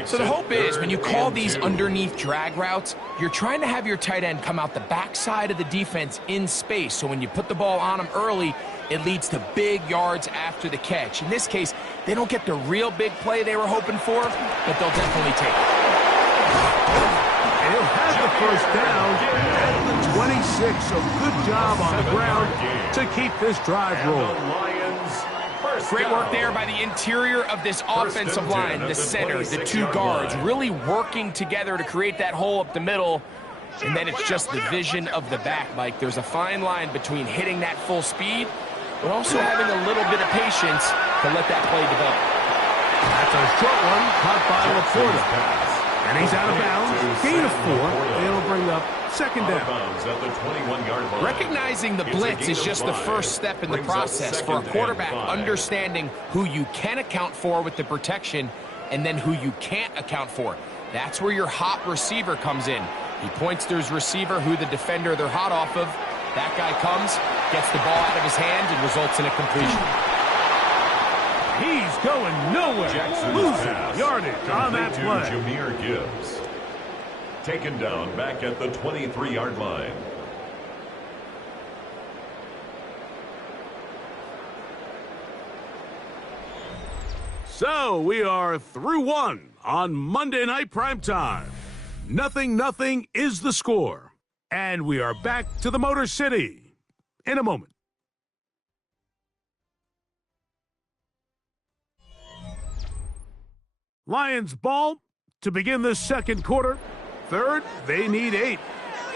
So the hope is when you call these underneath drag routes, you're trying to have your tight end come out the backside of the defense in space. So when you put the ball on him early, it leads to big yards after the catch. In this case, they don't get the real big play they were hoping for, but they'll definitely take it. And he'll have the first down at the 26. So good job on the ground to keep this drive rolling. Great work there by the interior of this offensive line, the center, the 2 guards, really working together to create that hole up the middle. And then it's just the vision of the back, Mike. There's a fine line between hitting that full speed, but also having a little bit of patience to let that play develop. That's a short one, caught by Laporta. And he's out of bounds. Gain of 4. It'll bring up second down. Recognizing the blitz is just the first step in the process for a quarterback, understanding who you can account for with the protection and then who you can't account for. That's where your hot receiver comes in. He points to his receiver, who the defender they're hot off of. That guy comes, gets the ball out of his hand, and results in a completion. He's going nowhere. Losing yardage on that play. Jahmyr Gibbs. Taken down back at the 23-yard line. So we are through one on Monday Night Primetime. 0-0 is the score. And we are back to the Motor City in a moment. Lions ball to begin this second quarter. Third, they need 8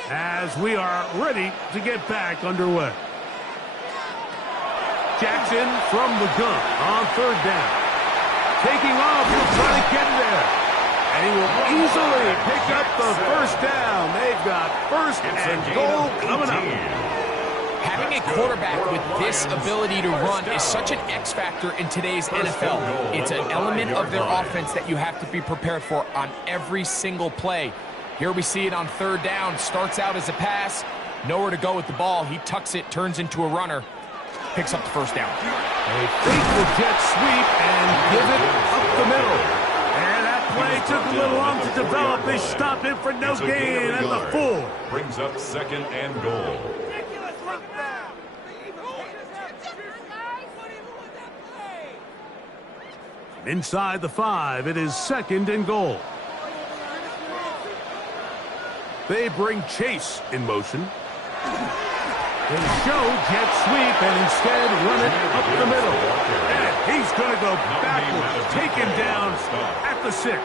as we are ready to get back underway. Jackson from the gun on third down. Taking off, he'll try to get there. And he will easily pick up the first down. They've got first and goal coming up. Having a quarterback with this ability to run is such an X factor in today's NFL. It's an element of their offense that you have to be prepared for on every single play. Here we see it on third down. Starts out as a pass. Nowhere to go with the ball. He tucks it, turns into a runner. Picks up the first down. A faithful jet sweep and give it up the middle. And that play took a little long to develop. They stop him for no gain at the 4. Brings up second and goal. Inside the 5, it is second and goal. They bring Chase in motion. They show jet sweep and instead run it up the middle. And he's going to go backwards, taken down at the 6.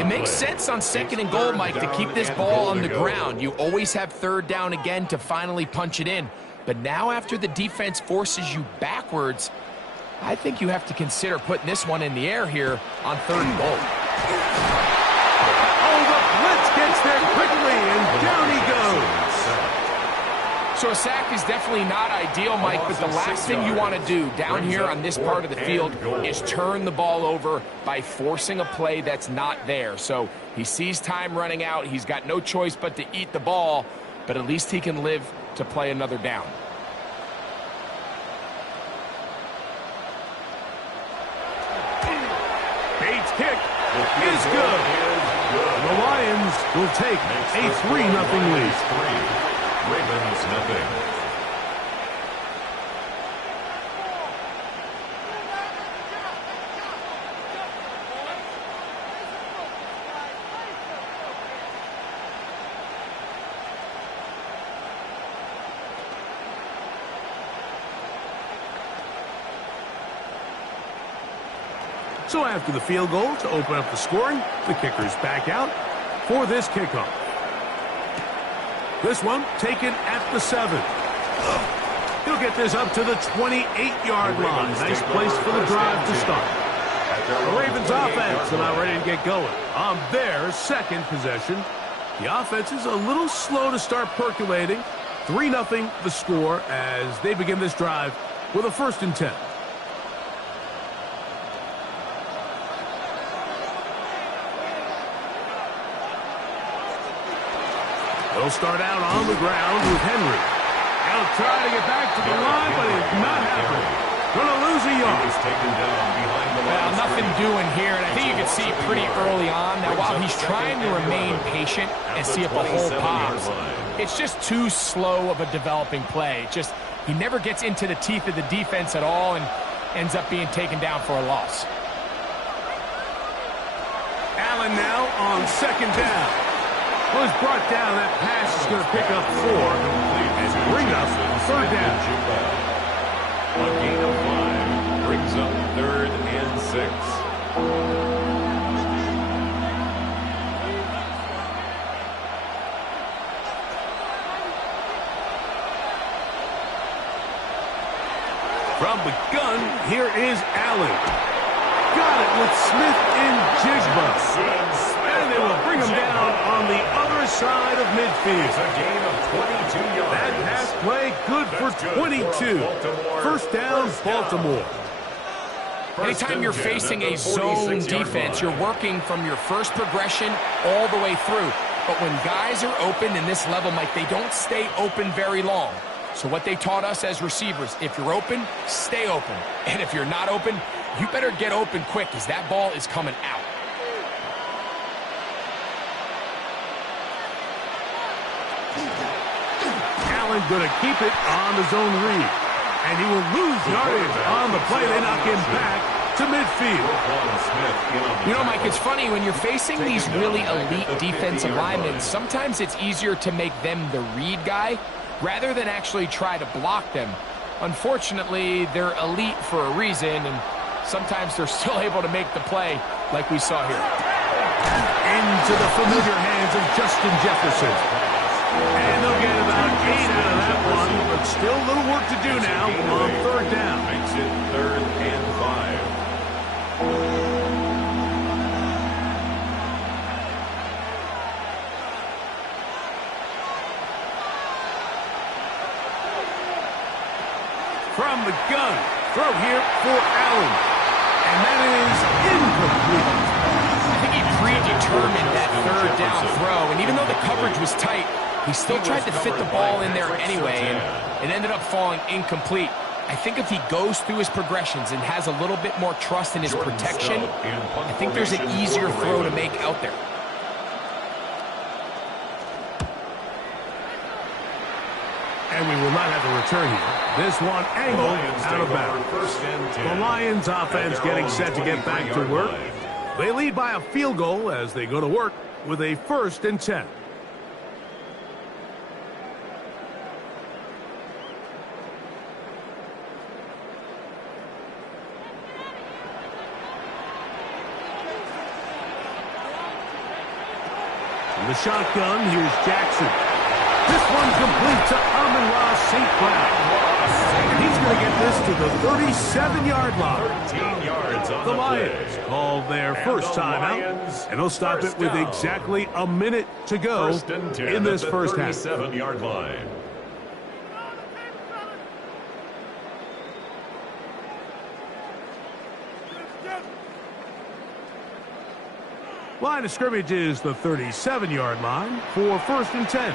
It makes sense on second and goal, Mike, to keep this ball on the ground. You always have third down again to finally punch it in. But now after the defense forces you backwards, I think you have to consider putting this one in the air here on third and goal. Oh, the blitz gets there quickly, and down he goes. So a sack is definitely not ideal, Mike, but the last thing you want to do down here on this part of the field is turn the ball over by forcing a play that's not there. So he sees time running out. He's got no choice but to eat the ball, but at least he can live to play another down. Bates' kick is good. The Lions will take a 3-0 lead. Ravens nothing. So after the field goal to open up the scoring, the kicker's back out for this kickoff. This one taken at the 7. He'll get this up to the 28-yard line. Nice place for the drive to start. The Ravens offense are now ready to get going on their second possession. The offense is a little slow to start percolating. 3-0 the score as they begin this drive with a 1st and 10. They'll start out on the ground with Henry. They'll try to get back to the line, but it's not happening. Going to lose a yard. Well, nothing doing here, and I think you can see pretty early on. Now, while he's trying to remain patient and see if the hole pops, it's just too slow of a developing play. He never gets into the teeth of the defense at all and ends up being taken down for a loss. Allen now on second down. Was brought down. That pass is going to pick up 4 and bring up third down. A gain of 5 brings up 3rd and 6. From the gun, here is Allen. Got it with Smith and Jigba. And they will bring him down on the other side of midfield. It's a gain of 22 yards. That pass play good for 22. First down, Baltimore. Anytime you're facing a zone defense, you're working from your first progression all the way through. But when guys are open in this level, Mike, they don't stay open very long. So what they taught us as receivers, if you're open, stay open. And if you're not open, you better get open quick because that ball is coming out. Allen going to keep it on the zone read. And he will lose yardage on the play. They knock him back to midfield. You know, Mike, it's funny. When you're facing these really elite defensive linemen, sometimes it's easier to make them the read guy rather than actually try to block them. Unfortunately, they're elite for a reason, and sometimes they're still able to make the play like we saw here. Into the familiar hands of Justin Jefferson. And they'll get about 8 out of that one, but still a little work to do now on third down. Makes it 3rd and 5. From the gun, throw here for Allen. And that is incomplete. I think he predetermined that third down throw, and even though the coverage was tight, he still tried to fit the ball in there anyway, and it ended up falling incomplete. I think if he goes through his progressions and has a little bit more trust in his protection, I think there's an easier throw to make out there. And we will not have a return here. This one angled out of bounds. The Lions offense getting set to get back to work. They lead by a field goal as they go to work with a 1st and 10. From the shotgun, here's Jackson. This one complete to Amon-Ra St. Brown. And he's going to get this to the 37-yard line. 13 yards on The Lions called their first timeout, and they'll stop it with exactly a minute to go in this first half. 37-yard line. Line of scrimmage is the 37-yard line for 1st and 10.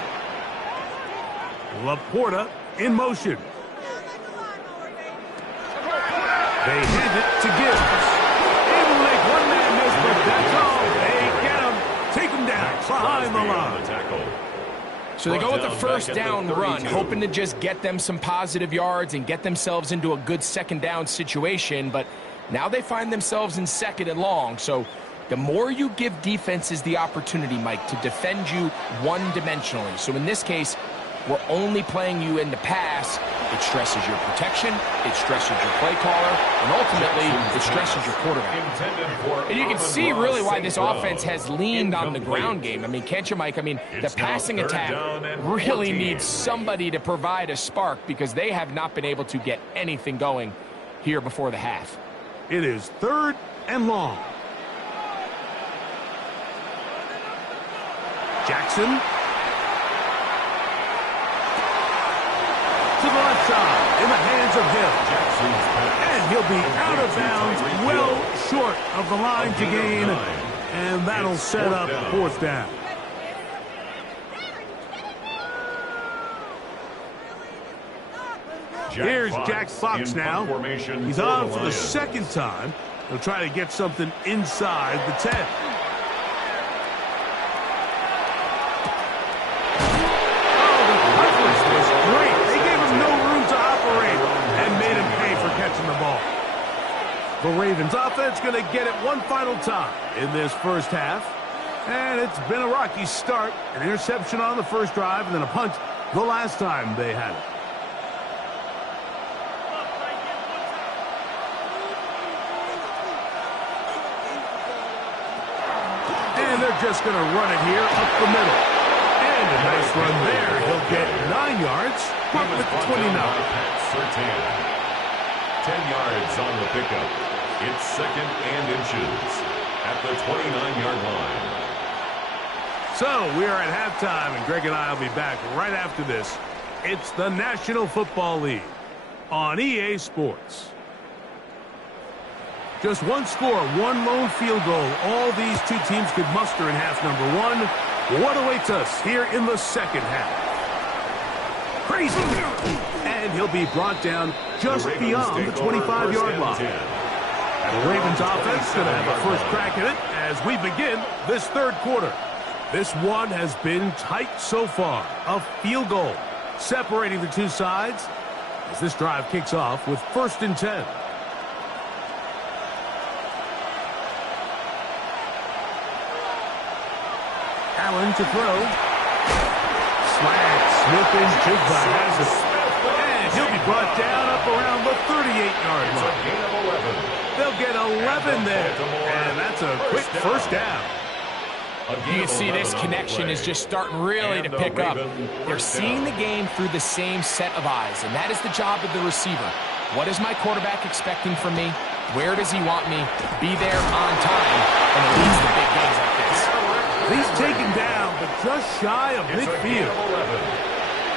Laporta in motion. They hand it to Gibbs. Able to make one man miss, but that's all. They get him, take him down behind the line. So they go with the first down run, hoping to just get them some positive yards and get themselves into a good second down situation, but now they find themselves in 2nd and long. So the more you give defenses the opportunity, Mike, to defend you one-dimensionally. So in this case, we're only playing you in the pass. It stresses your protection, it stresses your play caller, and ultimately, it stresses your quarterback. And you can see really why this offense has leaned on the ground game. I mean, can't you, Mike? I mean, the passing attack really needs somebody to provide a spark because they have not been able to get anything going here before the half. It is 3rd and long. Jackson. To the left side, in the hands of Hill. And he'll be out of bounds, well short of the line to gain. And that'll set up 4th down. Here's Jack Fox now. He's on for the second time. He'll try to get something inside the 10. Oh, the coverage was great. They gave him no room to operate and made him pay for catching the ball. The Ravens offense going to get it one final time in this first half. And it's been a rocky start. An interception on the first drive and then a punt the last time they had it. And they're just going to run it here up the middle. And a nice run there. He'll get 9 yards. Mark with 29. 10 yards on the pickup. It's second and inches at the 29-yard line. So we are at halftime, and Greg and I will be back right after this. It's the National Football League on EA Sports. Just one score, one lone field goal. All these two teams could muster in half number one. What awaits us here in the second half? Crazy! And he'll be brought down just beyond the 25-yard line. And the Ravens offense is going to have a first crack at it as we begin this third quarter. This one has been tight so far. A field goal separating the two sides as this drive kicks off with 1st and 10. Allen to throw. Slant. Smith-Njigba has it. And he'll be brought down up around the 38-yard line. They'll get 11 there. And that's a quick first down. You can see this connection is just starting really to pick up. They're seeing the game through the same set of eyes, and that is the job of the receiver. What is my quarterback expecting from me? Where does he want me? Be there on time, and it leads to big games like this. He's taken down, but just shy of midfield.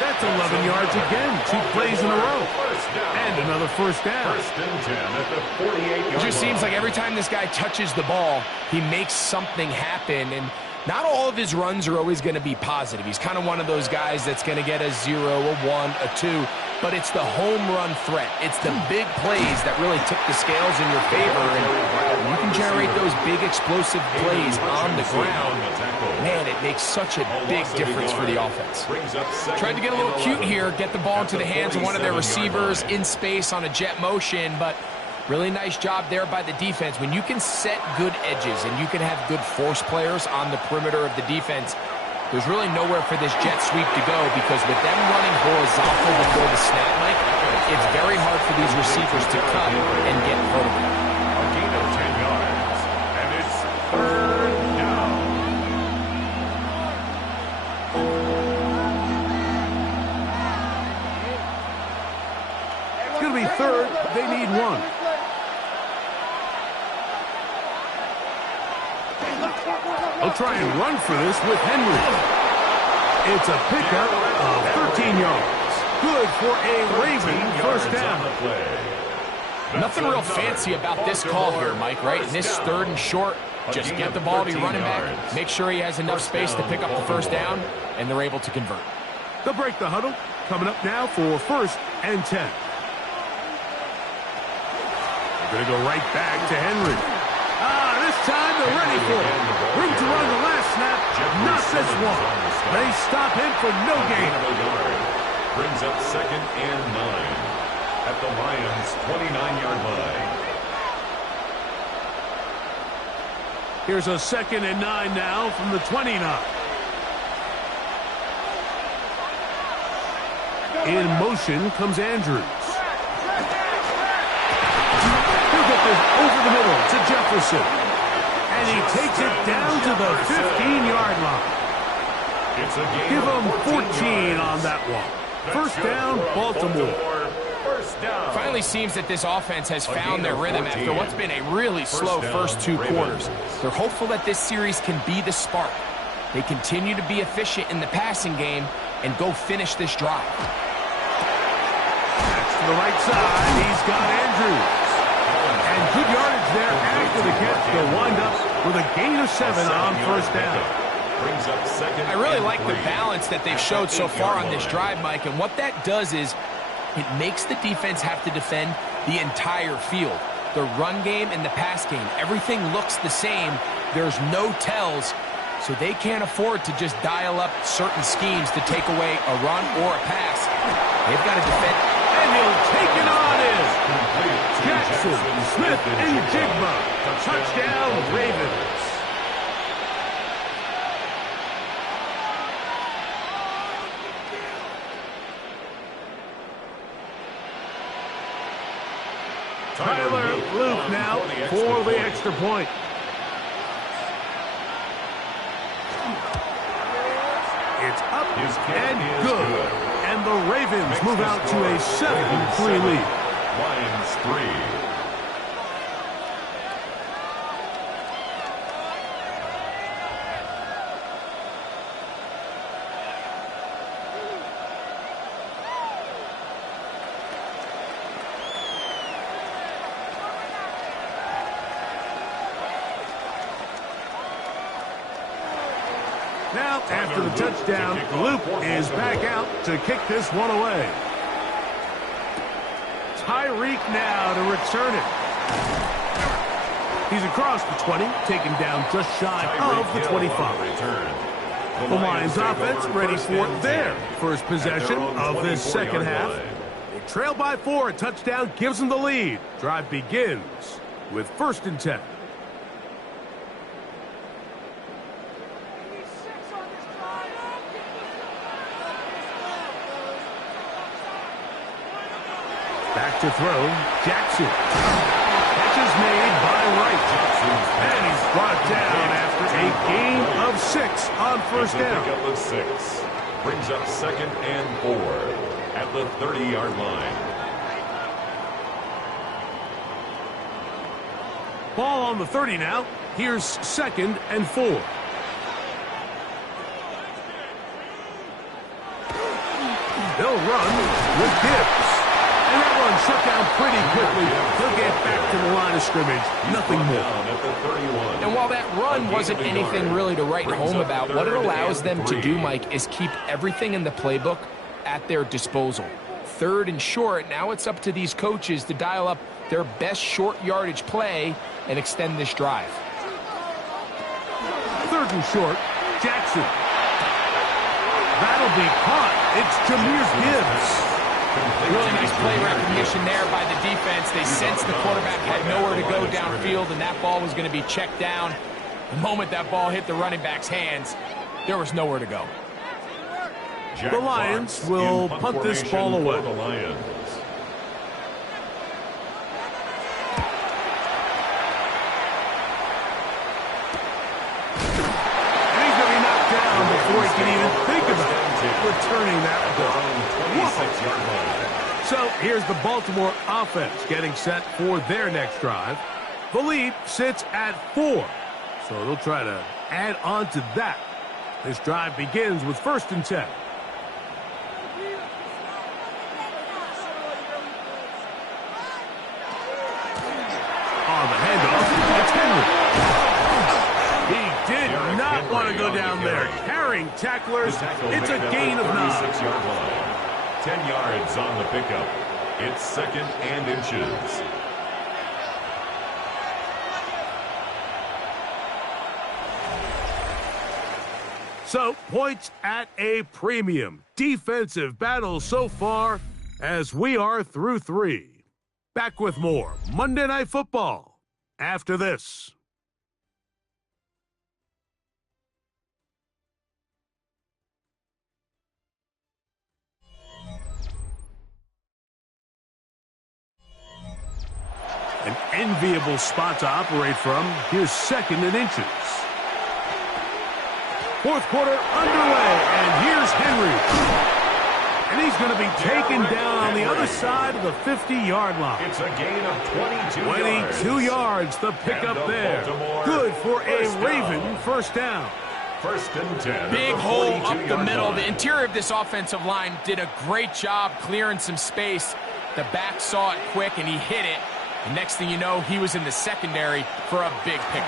That's 11 yards again, 2 plays in a row. And another first down. It just seems like every time this guy touches the ball, he makes something happen. And not all of his runs are always going to be positive. He's kind of one of those guys that's going to get a 0, a 1, a 2. But it's the home run threat. It's the big plays that really tip the scales in your favor. And you can generate those big explosive plays on the ground. Man, it makes such a big difference for the offense. Tried to get a little cute here, get the ball into the hands of one of their receivers in space on a jet motion, but really nice job there by the defense. When you can set good edges and you can have good force players on the perimeter of the defense, there's really nowhere for this jet sweep to go because with them running horizontal before the snap, Mike, it's very hard for these receivers to come and get vertical. A gain of 10 yards, and it's 3rd down. It's going to be 3rd. They need 1. They'll try and run for this with Henry. It's a pickup of 13 yards. Good for a Raven first down. Nothing real fancy about this call here, Mike, right? In this 3rd and short, just get the ball to your running back, make sure he has enough space to pick up the first down, and they're able to convert. They'll break the huddle. Coming up now for 1st and 10. They're going to go right back to Henry. This time they're ready for it. Room to run the last snap. Not this one. They stop him for no gain. Brings up 2nd and 9 at the Lions' 29-yard line. Here's a 2nd and 9 now from the 29. In motion comes Andrews. He'll get this over the middle to Jefferson. And he takes it down to the 15-yard line. Give him 14 on that one. First down, Baltimore. Finally seems that this offense has found their rhythm after what's been a really slow first 2 quarters. They're hopeful that this series can be the spark. They continue to be efficient in the passing game and go finish this drive. That's to the right side. He's got Andrews. And good yardage there after the catch. They'll wind up with a gain of 7 on first down. I really like the balance that they've showed so far on this drive, Mike, and what that does is it makes the defense have to defend the entire field. The run game and the pass game, everything looks the same. There's no tells, so they can't afford to just dial up certain schemes to take away a run or a pass. They've got to defend. And he'll take it on in. Jackson, Smith, and Jigba. Touchdown, Ravens. Tyler Luke now for the extra point. It's up and good. And the Ravens move out to a 7-3 lead. Lions 3. Now, after the touchdown, Luke is back out to kick this one away. Tyreek now to return it. He's across the 20, taken down just shy of the 25. The Lions offense ready for their first possession of this second half. They trail by 4, a touchdown gives them the lead. Drive begins with 1st and 10. Back to throw, Jackson. Catch is made by Wright. And he's brought down after a gain of 6 on first down. Pickup of 6. Brings up 2nd and 4 at the 30-yard line. Ball on the 30 now. Here's 2nd and 4. They'll run with Gibbs. And that one shut down pretty quickly. He'll get back to the line of scrimmage. Nothing more. And while that run wasn't anything really to write home about, what it allows them to do, Mike, is keep everything in the playbook at their disposal. 3rd and short, now it's up to these coaches to dial up their best short yardage play and extend this drive. 3rd and short, Jackson. That'll be caught. It's Jahmyr Gibbs. Really nice play recognition there by the defense. They sensed the quarterback had nowhere to go downfield, and that ball was going to be checked down. The moment that ball hit the running back's hands, there was nowhere to go. The Lions will punt this ball away. The Lions. And he's going to be knocked down before he can even think about returning that ball. So here's the Baltimore offense getting set for their next drive. The lead sits at 4, so they'll try to add on to that. This drive begins with 1st and 10. On the handoff, it's Henry. He did not want to go down there. Carrying tacklers, it's a gain of 9. 10 yards on the pickup. It's 2nd and inches. So, points at a premium. Defensive battle so far as we are through 3. Back with more Monday Night Football after this. An enviable spot to operate from. Here's 2nd and inches. 4th quarter underway, and here's Henry. And he's going to be taken down on the other side of the 50-yard line. It's a gain of 22 yards, the pickup there. Good for a Raven first down. 1st and 10. Big hole up the middle. The interior of this offensive line did a great job clearing some space. The back saw it quick, and he hit it. The next thing you know, he was in the secondary for a big pickup.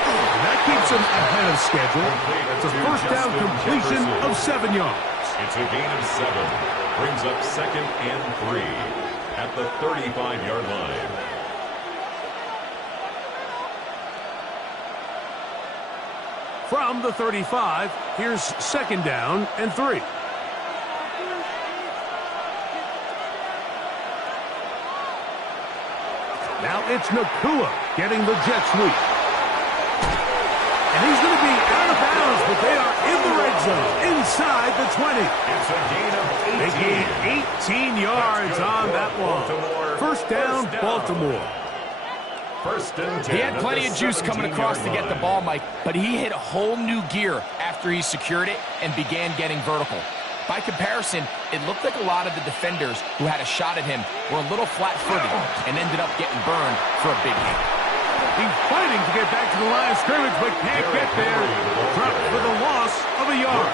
And that keeps puts him ahead of schedule. It's a first down completion of 7 yards. It's a gain of 7. Brings up 2nd and 3 at the 35-yard line. From the 35, here's 2nd down and 3. Now it's Nacua getting the jet sweep. And he's going to be out of bounds, but they are in the red zone, inside the 20. It's a gain of 18. They gain 18 yards on that one. First down, Baltimore. First and 10. He had plenty of juice coming across to get the ball, Mike, but he hit a whole new gear after he secured it and began getting vertical. By comparison, it looked like a lot of the defenders who had a shot at him were a little flat-footed and ended up getting burned for a big hit. He's fighting to get back to the line of scrimmage, but can't get there. Dropped for the loss of a yard.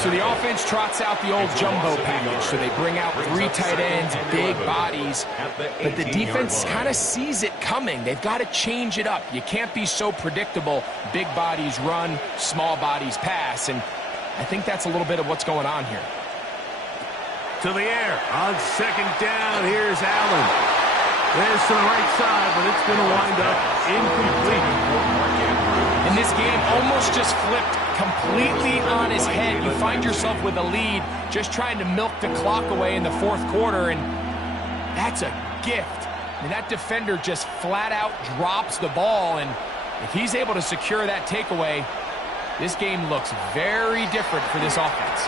So the offense trots out the old jumbo package. So they bring out 3 tight ends, big bodies, but the defense kind of sees it coming. They've got to change it up. You can't be so predictable. Big bodies run, small bodies pass, and I think that's a little bit of what's going on here. To the air on 2nd down. Here's Allen. There's to the right side, but it's going to wind up incomplete. And this game almost just flipped completely on his head. You find yourself with a lead, just trying to milk the clock away in the 4th quarter, and that's a gift. I mean, that defender just flat out drops the ball, and if he's able to secure that takeaway, this game looks very different for this offense.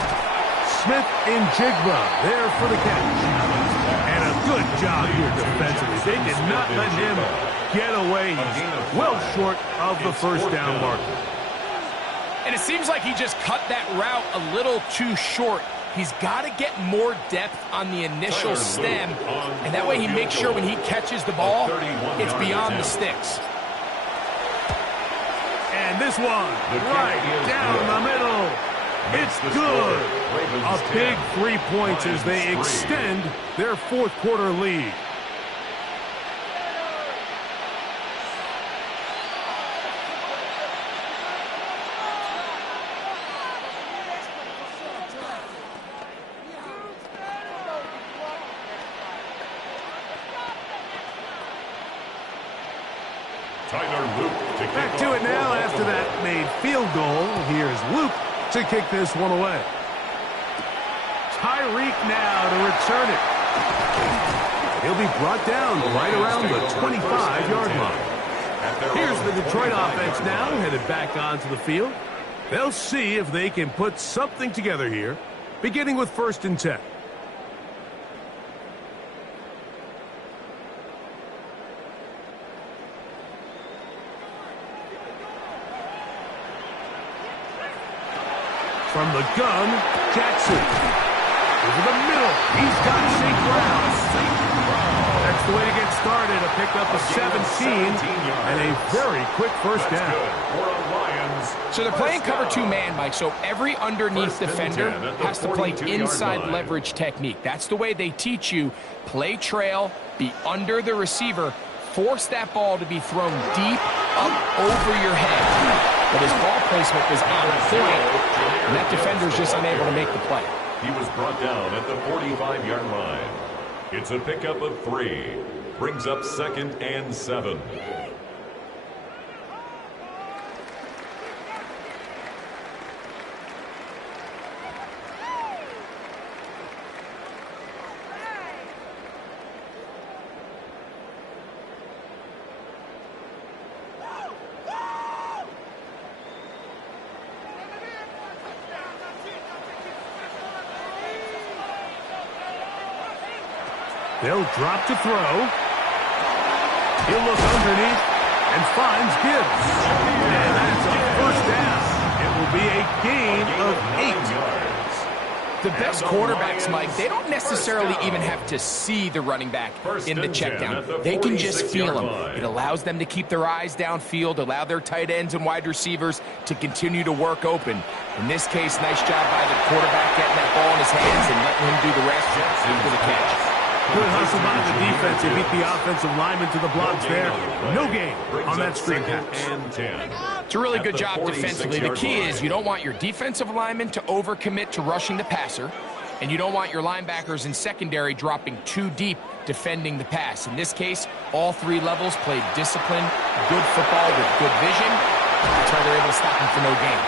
Smith and Jigba there for the catch. And a good job here defensively. They did not let him get away. He's well short of the first down marker. And it seems like he just cut that route a little too short. He's got to get more depth on the initial stem, and that way he makes sure when he catches the ball, it's beyond the sticks. And this one, right down the middle. It's good. A big 3 points as they extend their 4th quarter lead. Back to it now after that made field goal. Here's Luke to kick this one away. Tyreek now to return it. He'll be brought down right around the 25-yard line. Here's the Detroit offense now headed back onto the field. They'll see if they can put something together here, beginning with 1st and 10. From the gun, Jackson. Over the middle. He's got St. Brown. That's the way to get started. A pickup of 17 and a very quick first down. So they're playing cover 2 man, Mike, so every underneath defender has to play inside leverage technique. That's the way they teach you. Play trail, be under the receiver, force that ball to be thrown deep up over your head. But his ball placement was on point, and that defender's just unable to make the play. He was brought down at the 45-yard line. It's a pickup of 3. Brings up 2nd and 7. They'll drop to throw. He'll look underneath and finds Gibbs. And that's a first down. It will be a gain of 8 yards. The best quarterbacks, Mike, they don't necessarily even have to see the running back in the check down. They can just feel him. It allows them to keep their eyes downfield, allow their tight ends and wide receivers to continue to work open. In this case, nice job by the quarterback getting that ball in his hands and letting him do the rest after the catch. Good hustle by the defense. They beat the offensive lineman to the blocks there. No gain on that screen pass. It's a really good job defensively. The key is you don't want your defensive lineman to overcommit to rushing the passer, and you don't want your linebackers in secondary dropping too deep defending the pass. In this case, all three levels played disciplined, good football with good vision. That's why they're able to stop him for no gain.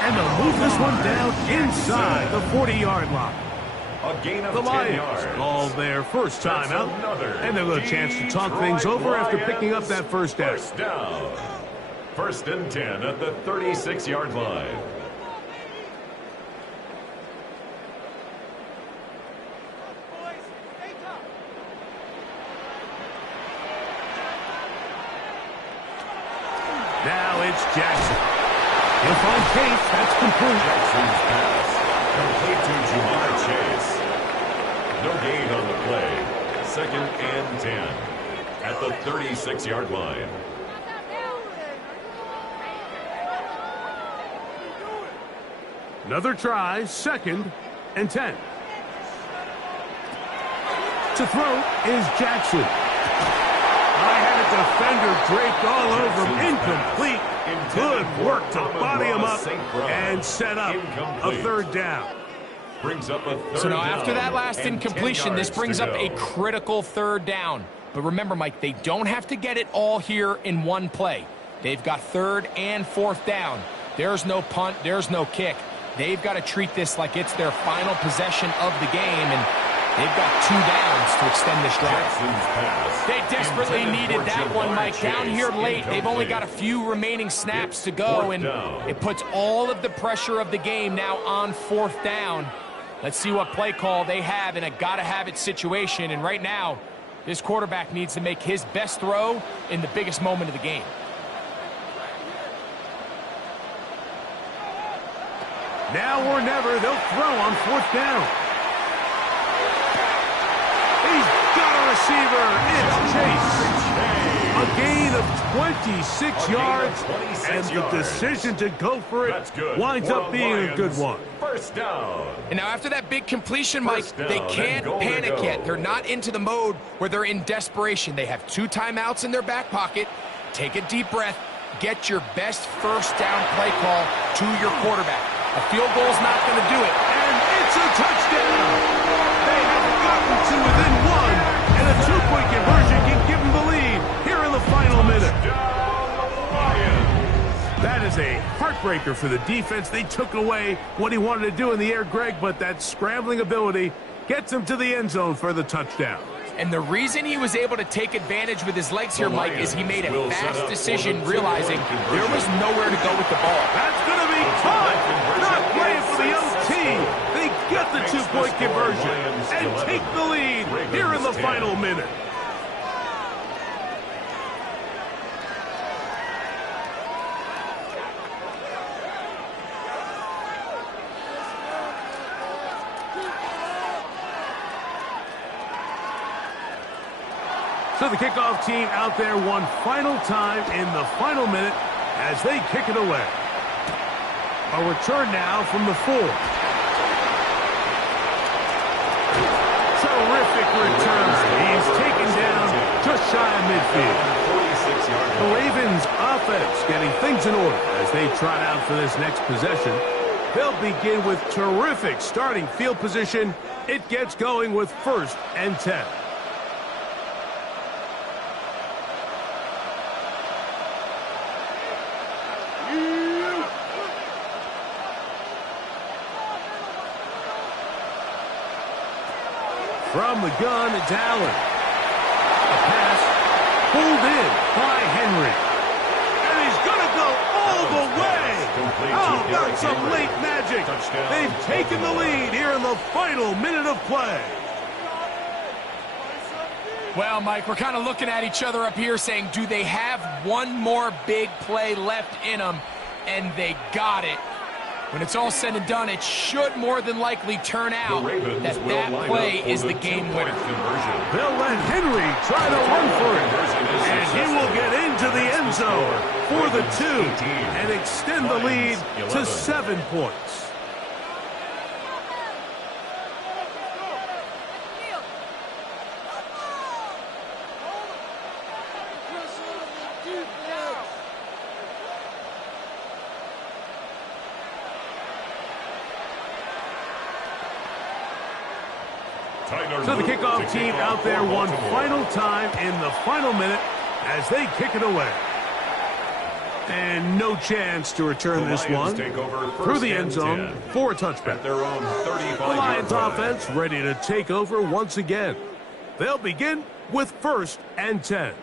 And they'll move this one down inside the 40-yard line. A gain of the 10 yards. Lions called their first time out, and they'll get a chance to talk things over after picking up that first down. First down. First and 10 at the 36-yard line. Now it's Jackson. He'll find Chase. That's complete. Jackson's pass. Complete to Jamar Chase. No gain on the play. Second and 10 at the 36-yard line. Another try, second and 10. To throw is Jackson. I had a defender draped all over him. Incomplete. Good work to body him up and set up a third down. Brings up a third So now down after that last and incompletion, 10 this yards brings to up go. a critical third down. But remember, Mike, they don't have to get it all here in one play. They've got third and fourth down. There's no punt. There's no kick. They've got to treat this like it's their final possession of the game, and they've got 2 downs to extend this drive. Jackson's pass. They desperately Intended needed for that one, Jamar Mike. Down Chase. here late, they've only got a Incomplete. few remaining snaps to go, Fourth and down. it puts all of the pressure of the game now on fourth down. Let's see what play call they have in a gotta-have-it situation, and right now, this quarterback needs to make his best throw in the biggest moment of the game. Now or never, they'll throw on fourth down. He's got a receiver. It's Chase. A gain of 26 yards, and the decision to go for it winds up being a good one. First down. And now after that big completion, Mike, First down they and can't goal to panic go. yet. They're not into the mode where they're in desperation. They have 2 timeouts in their back pocket. Take a deep breath. Get your best first down play call to your quarterback. A field goal's not going to do it. And it's a touchdown. They have gotten to within 1, and a 2-point conversion can give them the lead here in the final minute. That is a heartbreaker for the defense. They took away what he wanted to do in the air, Greg, but that scrambling ability gets him to the end zone for the touchdown. And the reason he was able to take advantage with his legs here, Mike, is he made a fast decision realizing there was nowhere to go with the ball. That's going to be caught. Not playing for the OT. They get the 2-point conversion and take the lead here in the final minute. So the kickoff team out there one final time in the final minute as they kick it away. A return now from the 4. Terrific return. He's taken down just shy of midfield. The Ravens offense getting things in order as they trot out for this next possession. They'll begin with terrific starting field position. It gets going with first and 10. From the gun, it's Allen. A pass pulled in by Henry. And he's going to go all the way. Oh, that's some late magic. They've taken the lead here in the final minute of play. Well, Mike, we're kind of looking at each other up here saying, do they have one more big play left in them? And they got it. When it's all said and done, it should more than likely turn out that play is the game winner. They'll let Henry try to run for it. And he will get into the end zone for the 2 and extend the lead to 7 points. So the kickoff team out there one final time in the final minute as they kick it away. And no chance to return this one through the end zone for a touchback. Their own 35-yard line. The Lions offense ready to take over once again. They'll begin with 1st and 10.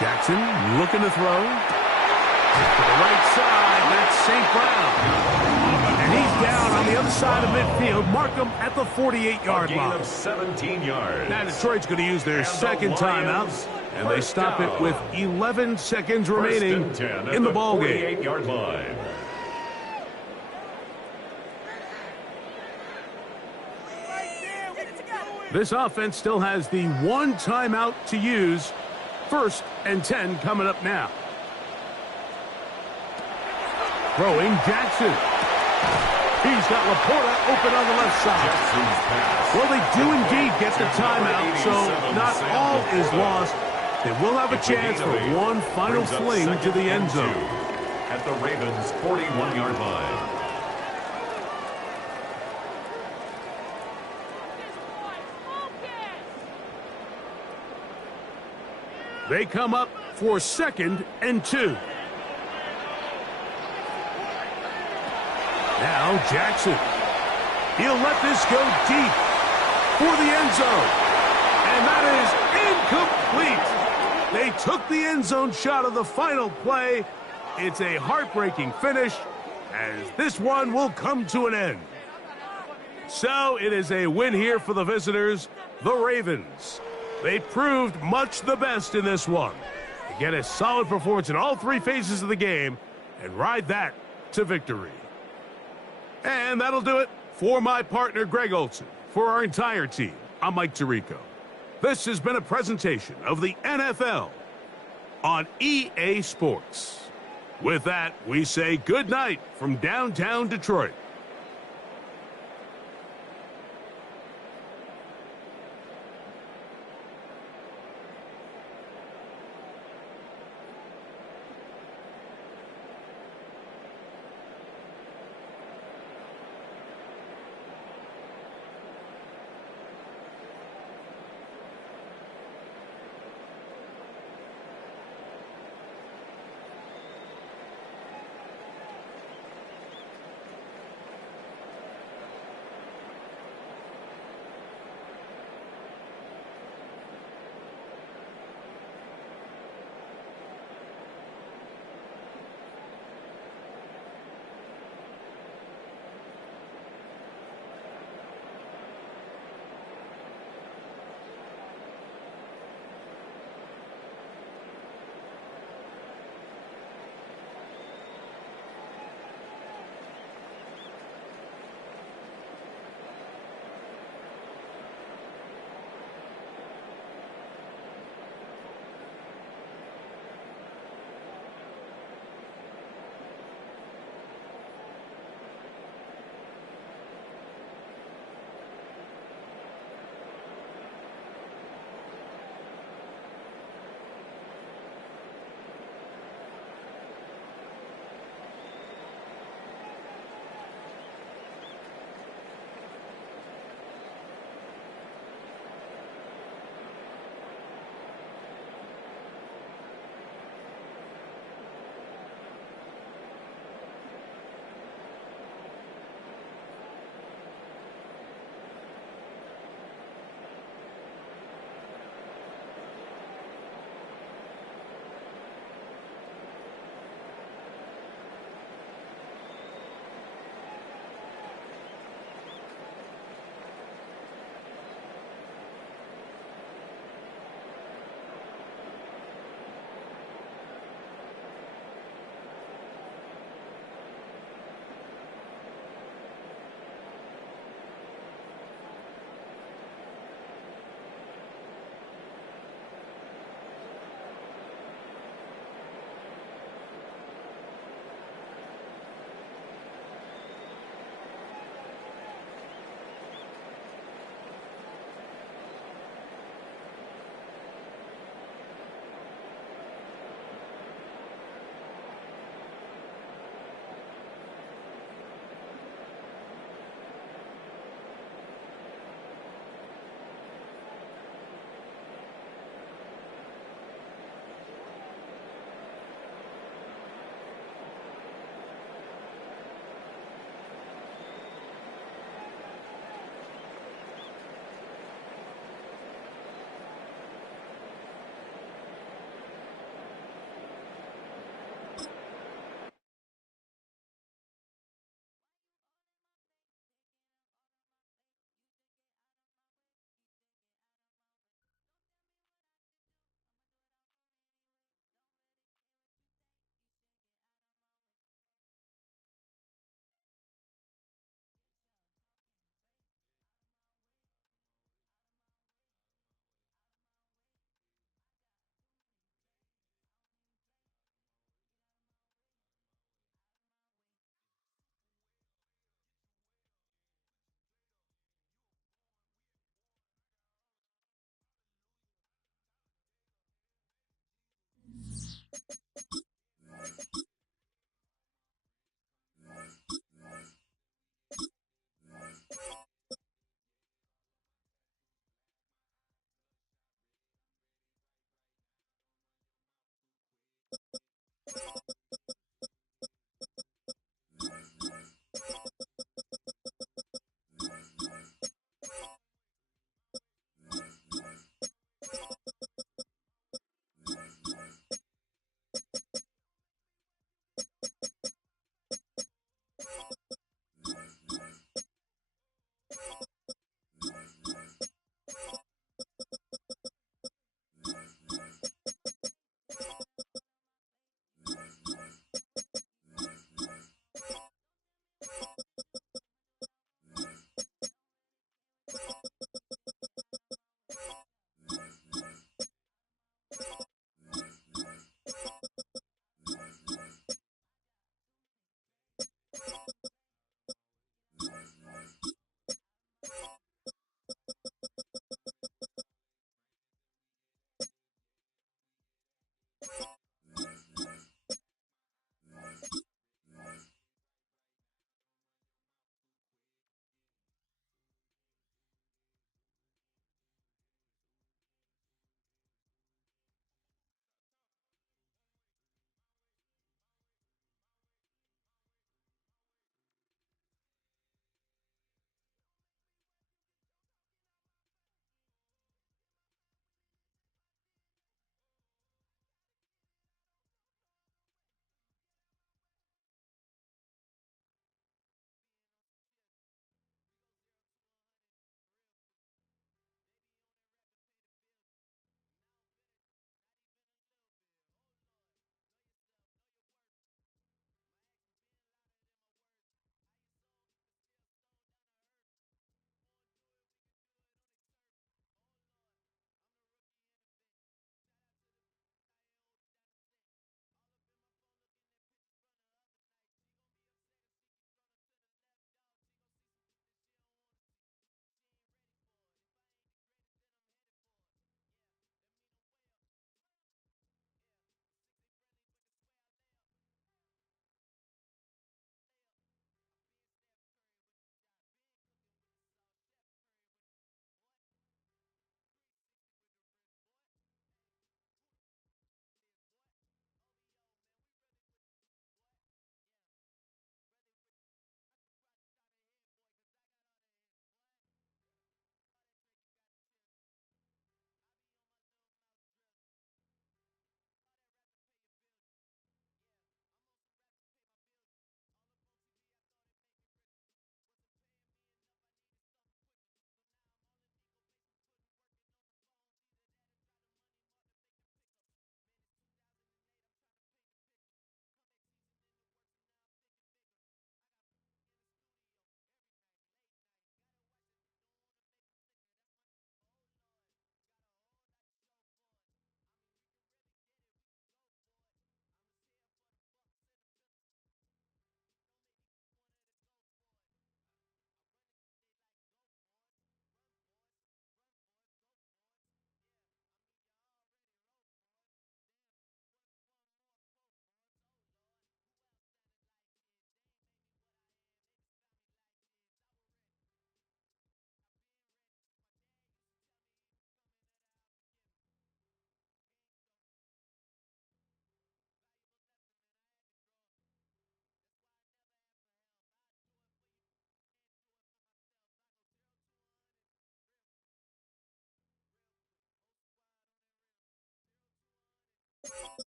Jackson looking to throw. To the right side, that's St. Brown. And he's down on the other side of midfield. Mark him at the 48-yard line. A gain of 17 yards. Now Detroit's going to use their second timeout, and they stop it with 11 seconds remaining in the ball game. 48-yard line. This offense still has the one timeout to use. 1st and 10 coming up now. Throwing Jackson. He's got Laporta open on the left side. Well, they do indeed get the timeout, so not all is lost. They will have a chance for one final fling to the end zone. At the Ravens' 41-yard line. They come up for 2nd and 2. Now Jackson. He'll let this go deep for the end zone. And that is incomplete. They took the end zone shot of the final play. It's a heartbreaking finish as this one will come to an end. So it is a win here for the visitors, the Ravens. They proved much the best in this one. They get a solid performance in all 3 phases of the game and ride that to victory. And that'll do it for my partner, Greg Olson. For our entire team, I'm Mike Tirico. This has been a presentation of the NFL on EA Sports. With that, we say good night from downtown Detroit.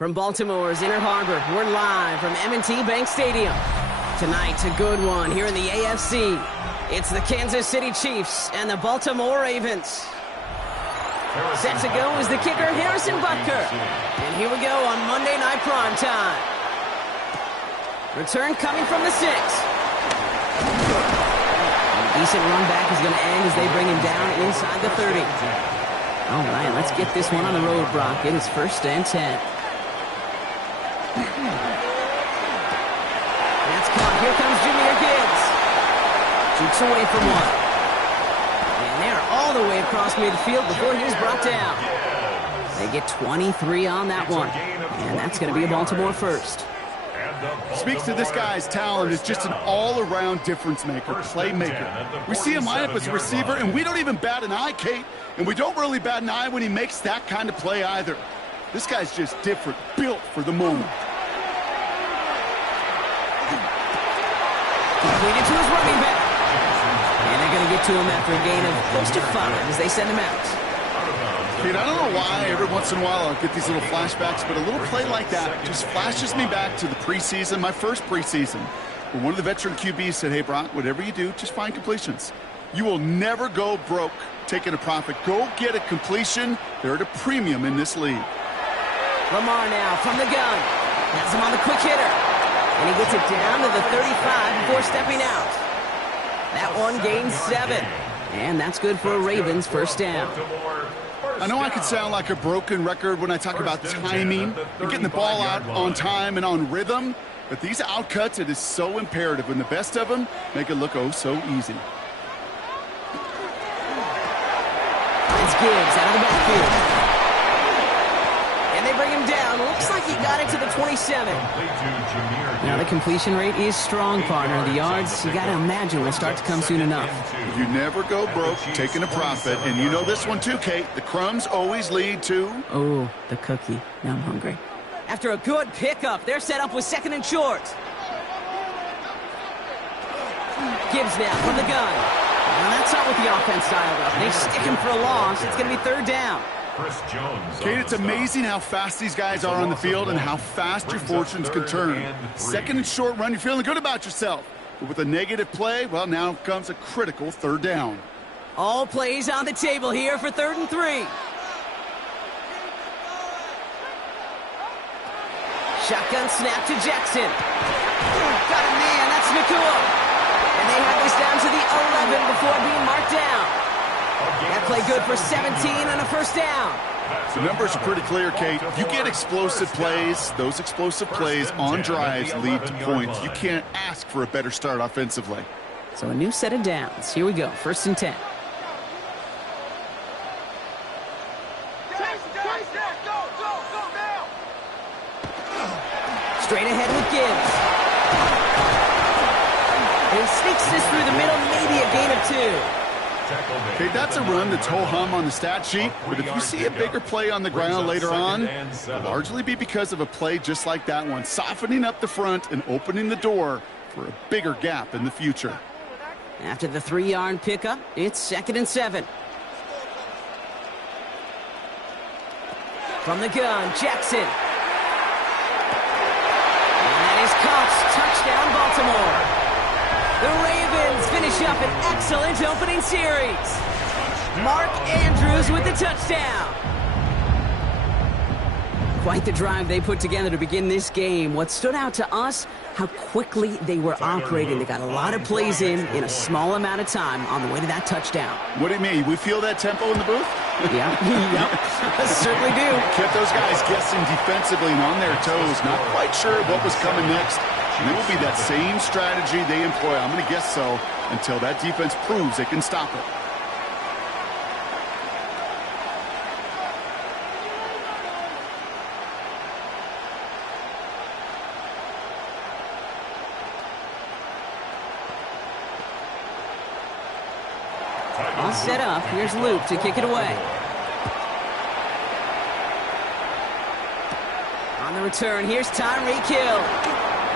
From Baltimore's Inner Harbor, we're live from M&T Bank Stadium. Tonight's a good one here in the AFC. It's the Kansas City Chiefs and the Baltimore Ravens. Set to go is the kicker, Harrison Butker. And here we go on Monday Night Prime Time. Return coming from the 6. A decent run back is going to end as they bring him down inside the 30. All right, let's get this one on the road, Brock. It is 1st and 10. That's caught. Here comes Jahmyr Gibbs. Shoots away from one. And they're all the way across midfield before he's brought down. They get 23 on that one. And that's going to be a Baltimore first. Speaks to this guy's talent as just an all-around difference maker, playmaker. We see him line up as a receiver, and we don't even bat an eye, Kate. And we don't really bat an eye when he makes that kind of play either. This guy's just different, built for the moment. Completed to his running back. And they're going to get to him after a gain of close to 5 as they send him out. Kate, I don't know why every once in a while I'll get these little flashbacks, but a little play like that just flashes me back to the preseason, my first preseason, where one of the veteran QBs said, hey, Brock, whatever you do, just find completions. You will never go broke taking a profit. Go get a completion. They're at a premium in this league. Lamar now from the gun. Has him on the quick hitter. And he gets it down to the 35 before stepping out. That one gains 7. And that's good for a Ravens first down. I know I could sound like a broken record when I talk about timing and getting the ball out on time and on rhythm, But these outcuts, it is so imperative. When the best of them make it look oh so easy. It's Gibbs out of the backfield. And they bring him down. Looks like he got it to the 27. Now the completion rate is strong, partner. The yards, you got to imagine, will start to come soon enough. You never go broke taking a profit. And you know this one too, Kate. The crumbs always lead to... Oh, the cookie. Now I'm hungry. After a good pickup, they're set up with 2nd and short. Gibbs now from the gun. Well, that's not what the offense dialed up. They stick him for a loss. It's going to be 3rd down. Chris Jones. Kate, it's amazing how fast these guys are on the field and how fast your fortunes can turn. 2nd and short run, you're feeling good about yourself. But with a negative play, well, now comes a critical 3rd down. All plays on the table here for 3rd and 3. Shotgun snap to Jackson. Got a man, that's Nacua. And they have this down to the 11 before being marked down. That play good for 17 and a 1st down. The numbers are pretty clear, Kate. You get explosive plays. Those explosive plays on drives lead to points. You can't ask for a better start offensively. So a new set of downs. Here we go, 1st and 10. Straight ahead with Gibbs. And he sneaks this through the middle, maybe a gain of 2. Okay, that's a run that's ho-hum on the stat sheet, but if you see a bigger play on the ground later on, it'll largely be because of a play just like that one, softening up the front and opening the door for a bigger gap in the future. After the 3-yard pickup, it's 2nd and 7. From the gun, Jackson. And that is caught. Touchdown, Baltimore. The Ravens finish up an excellent opening series. Mark Andrews with the touchdown. Quite the drive they put together to begin this game. What stood out to us, how quickly they were operating. They got a lot of plays in a small amount of time on the way to that touchdown. What do you mean? We feel that tempo in the booth? Yeah, yep. Certainly do. Kept those guys guessing defensively and on their toes, not quite sure what was coming next. And it will be that same strategy they employ, I'm going to guess so, until that defense proves they can stop it. All set up. Here's Luke to kick it away. On the return, here's Tyreek Hill.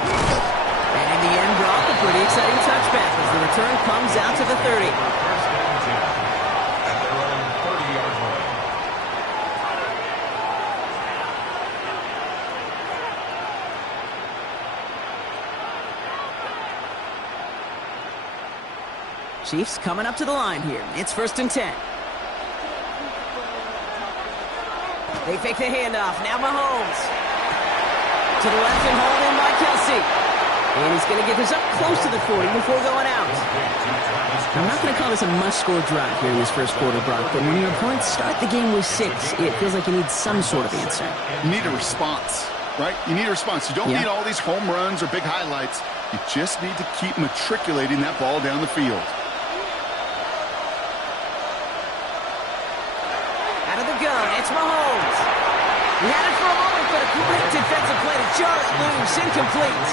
And in the end, Brock, a pretty exciting touchback as the return comes out to the 30. At their own 30-yard line. Chiefs coming up to the line here. It's 1st and 10. They fake the handoff. Now Mahomes. To the left and hauled in by Kelsey. And he's going to get this up close to the 40 before going out. I'm not going to call this a must-score drive here in this first quarter, Brock, but when your opponents start the game with 6, it feels like you need some sort of answer. You need a response, right? You need a response. You don't need all these home runs or big highlights. You just need to keep matriculating that ball down the field. Out of the gun, it's Mahomes. He had it for a moment, but a great defensive play to jar it loose, incomplete.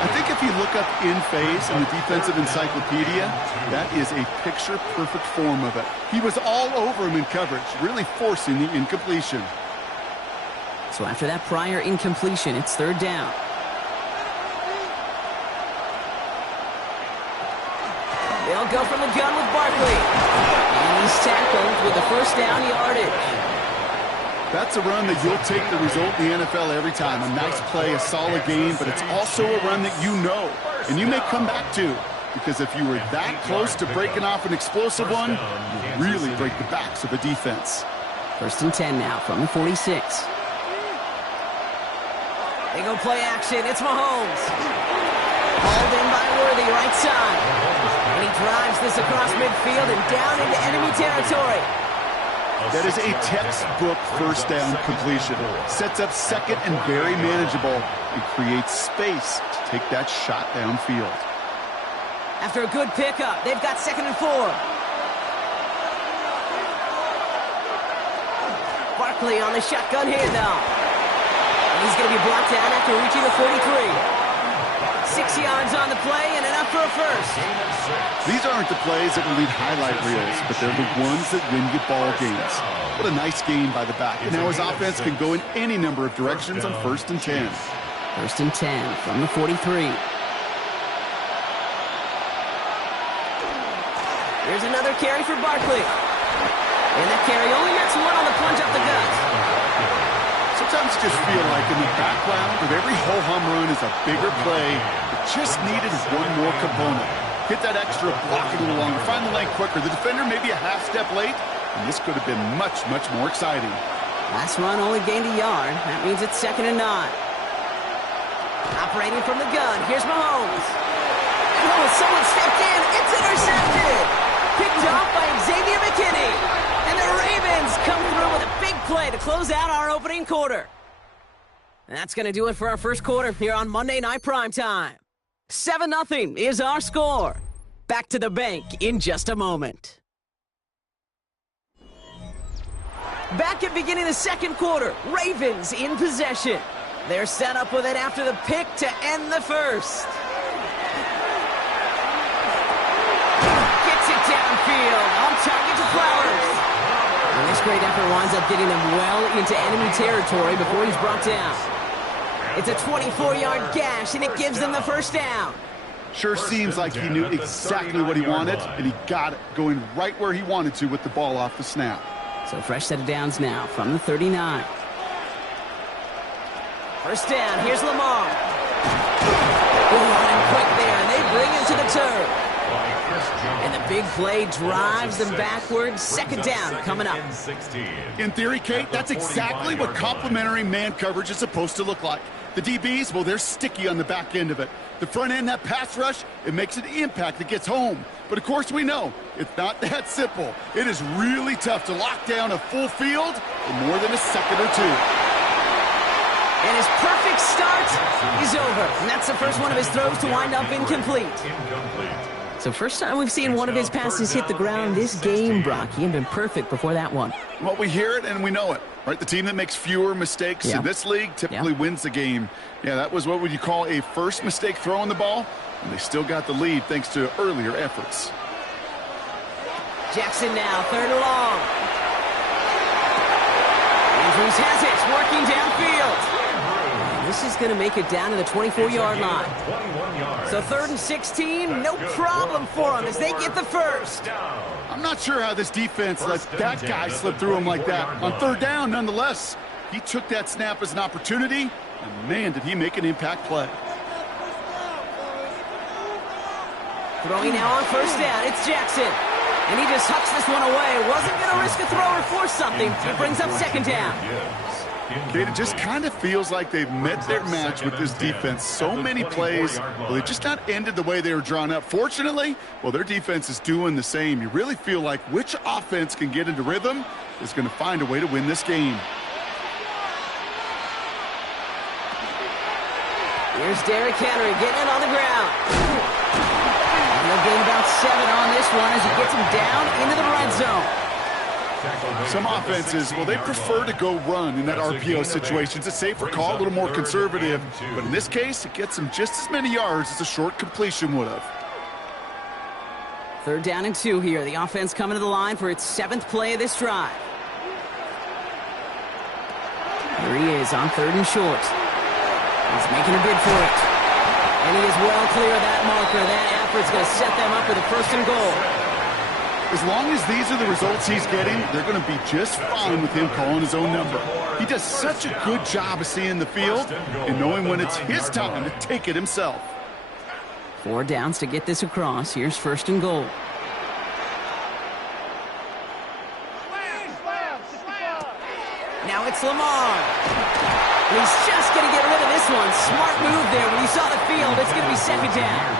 I think if you look up in phase in the defensive encyclopedia, that is a picture-perfect form of it. He was all over him in coverage, really forcing the incompletion. So after that prior incompletion, it's 3rd down. They'll go from the gun with Barkley. And he's tackled with the 1st down yardage. That's a run that you'll take the result in the NFL every time. A nice play, a solid game, but it's also a run that you know, and you may come back to, because if you were that close to breaking off an explosive one, you really break the backs of a defense. 1st and 10 now from the 46. They go play action. It's Mahomes. Hauled in by Worthy, right side. And he drives this across midfield and down into enemy territory. That is a textbook first down completion. Sets up second and very manageable and creates space to take that shot downfield. After a good pickup, they've got 2nd and 4. Barkley on the shotgun handoff. And he's going to be brought down after reaching the 43. 6 yards on the play and enough for a first. These aren't the plays that will lead highlight reels, but they're the ones that win you ball games. What a nice game by the back. And now his offense can go in any number of directions on 1st and 10. 1st and 10 from the 43. Here's another carry for Barkley. And that carry only gets one on the plunge up the gut. Sometimes you just feel like in the background of every ho-hum run is a bigger play. It just needed one more component. Hit that extra block a little longer. Find the lane quicker. The defender may be a half step late, and this could have been much, much more exciting. Last run only gained a yard. That means it's 2nd and 9. Operating from the gun. Here's Mahomes. Oh, someone stepped in. It's intercepted. Picked off by Xavier McKinney. And the Ravens come through with a big play to close out our opening quarter. And that's going to do it for our first quarter here on Monday Night Primetime. 7-0 is our score. Back to the bank in just a moment. Back at beginning of the second quarter, Ravens in possession. They're set up with it after the pick to end the first. Gets it downfield, on target to Flowers. And this great effort winds up getting them well into enemy territory before he's brought down. It's a 24-yard gash, and it gives them the first down. Sure seems like he knew exactly what he wanted, and he got it going right where he wanted to with the ball off the snap. So fresh set of downs now from the 39. First down, here's Lamar. Running quick there, and they bring him to the turf. And the big play drives them backwards. 2nd down coming up. In theory, Kate, that's exactly what complementary man coverage is supposed to look like. The DBs, well, they're sticky on the back end of it. The front end, that pass rush, it makes an impact that gets home. But, of course, we know it's not that simple. It is really tough to lock down a full field for more than a second or two. And his perfect start is over. And that's the first one of his throws to wind up incomplete. So first time we've seen one of his passes hit the ground this game, Brock. He had been perfect before that one. Well, we hear it and we know it, right? The team that makes fewer mistakes in this league typically wins the game. Yeah, that was what would you call a first mistake throwing the ball, and they still got the lead thanks to earlier efforts. Jackson now, 3rd and long. Andrews has it, working downfield. This is going to make it down to the 24-yard line. So 3rd and 16, no problem for them as they get the first. I'm not sure how this defense let that guy slip through him like that. On 3rd down, nonetheless, he took that snap as an opportunity, and man, did he make an impact play. Throwing now on 1st down, it's Jackson. And he just hucks this one away. Wasn't going to risk a throw or force something. It brings up 2nd down. Kate, it just kind of feels like they've met their match with this defense. So many plays, well, they've just not ended the way they were drawn up. Fortunately, well, their defense is doing the same. You really feel like which offense can get into rhythm is going to find a way to win this game. Here's Derrick Henry getting it on the ground. And they'll gain about 7 on this one as he gets him down into the red zone. Some offenses, well, they prefer to go run in that RPO situation. It's a safer call, a little more conservative. But in this case, it gets them just as many yards as a short completion would have. 3rd down and 2 here. The offense coming to the line for its 7th play of this drive. Here he is on 3rd and short. He's making a bid for it. And he is well clear of that marker. That effort's going to set them up with a 1st and goal. As long as these are the results he's getting, they're going to be just fine with him calling his own number. He does such a good job of seeing the field and knowing when it's his time to take it himself. 4 downs to get this across. Here's 1st and goal. Now it's Lamar. He's just going to get rid of this one. Smart move there when he saw the field. It's going to be 2nd down.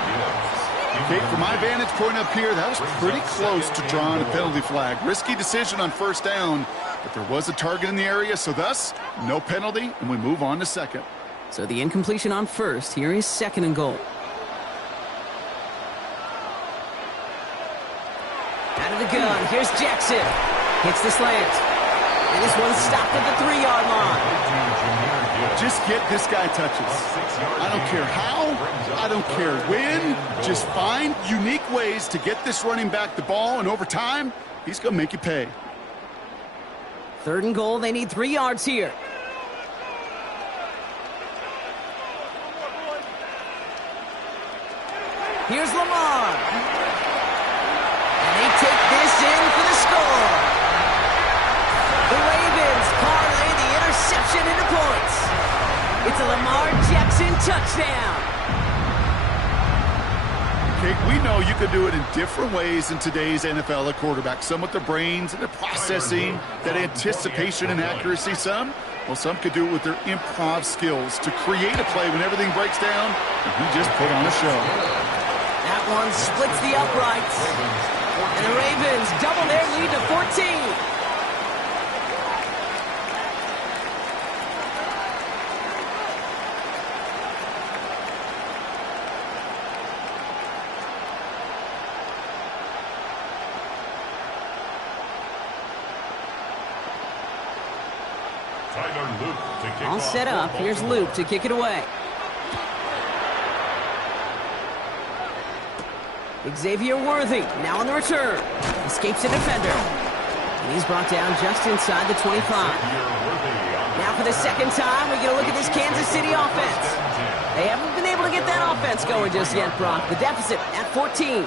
Kate, from my vantage point up here, that was pretty close to drawing a penalty flag. Risky decision on first down, but there was a target in the area, so thus, no penalty, and we move on to second. So the incompletion on first. Here is second and goal. Out of the gun. Here's Jackson. Hits the slant. And this one's stopped at the 3-yard line. Just get this guy touches. I don't care how. I don't care when. Just find unique ways to get this running back the ball, and over time, he's going to make you pay. Third and goal. They need 3 yards here. Here's Lamar. And they take this in for the score. The Ravens parlay the interception into points. It's a Lamar Jackson touchdown. Okay, we know you can do it in different ways in today's NFL at quarterback. Some with their brains and their processing, that anticipation and accuracy. Some could do it with their improv skills to create a play when everything breaks down, and he just put on a show. That one splits the uprights. And the Ravens double their lead to 14. All set up. Here's Luke to kick it away. Xavier Worthy now on the return. Escapes a defender. And he's brought down just inside the 25. Now for the second time, we get a look at this Kansas City offense. They haven't been able to get that offense going just yet, Brock. The deficit at 14.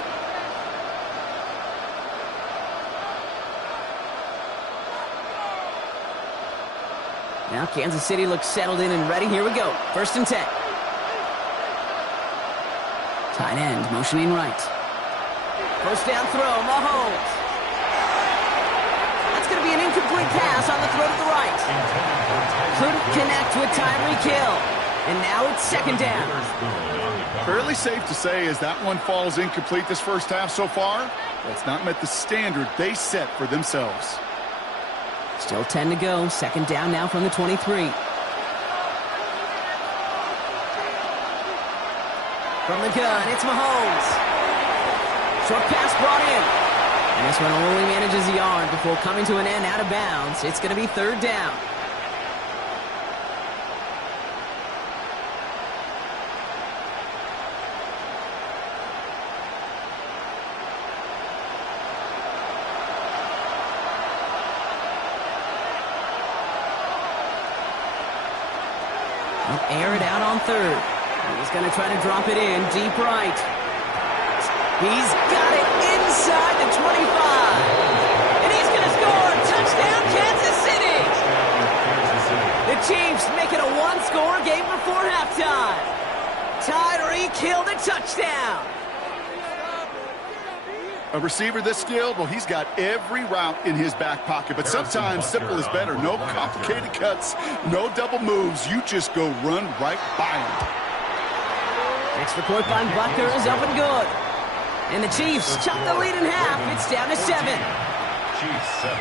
Now Kansas City looks settled in and ready. Here we go. 1st and 10. Tight end motioning right. First down throw, Mahomes. That's going to be an incomplete pass on the throw to the right. Couldn't connect with Tyreek Hill. And now it's 2nd down. Fairly safe to say as that one falls incomplete this first half so far, that's not met the standard they set for themselves. Still 10 to go. 2nd down now from the 23. From the gun, it's Mahomes. Short pass brought in. And this one only manages a yard before coming to an end out of bounds. It's going to be 3rd down. They'll air it out on 3rd. He's going to try to drop it in deep right. He's got it inside the 25. And he's going to score. Touchdown, Kansas City. The Chiefs make it a one-score game before halftime. Tyreek Hill the touchdown. A receiver this skilled, well, he's got every route in his back pocket. But sometimes simple is better. No complicated cuts, no double moves. You just go run right by him. Extra point by Butker is up and good. And the Chiefs chop the lead in half. It's down to 7. Chiefs 7.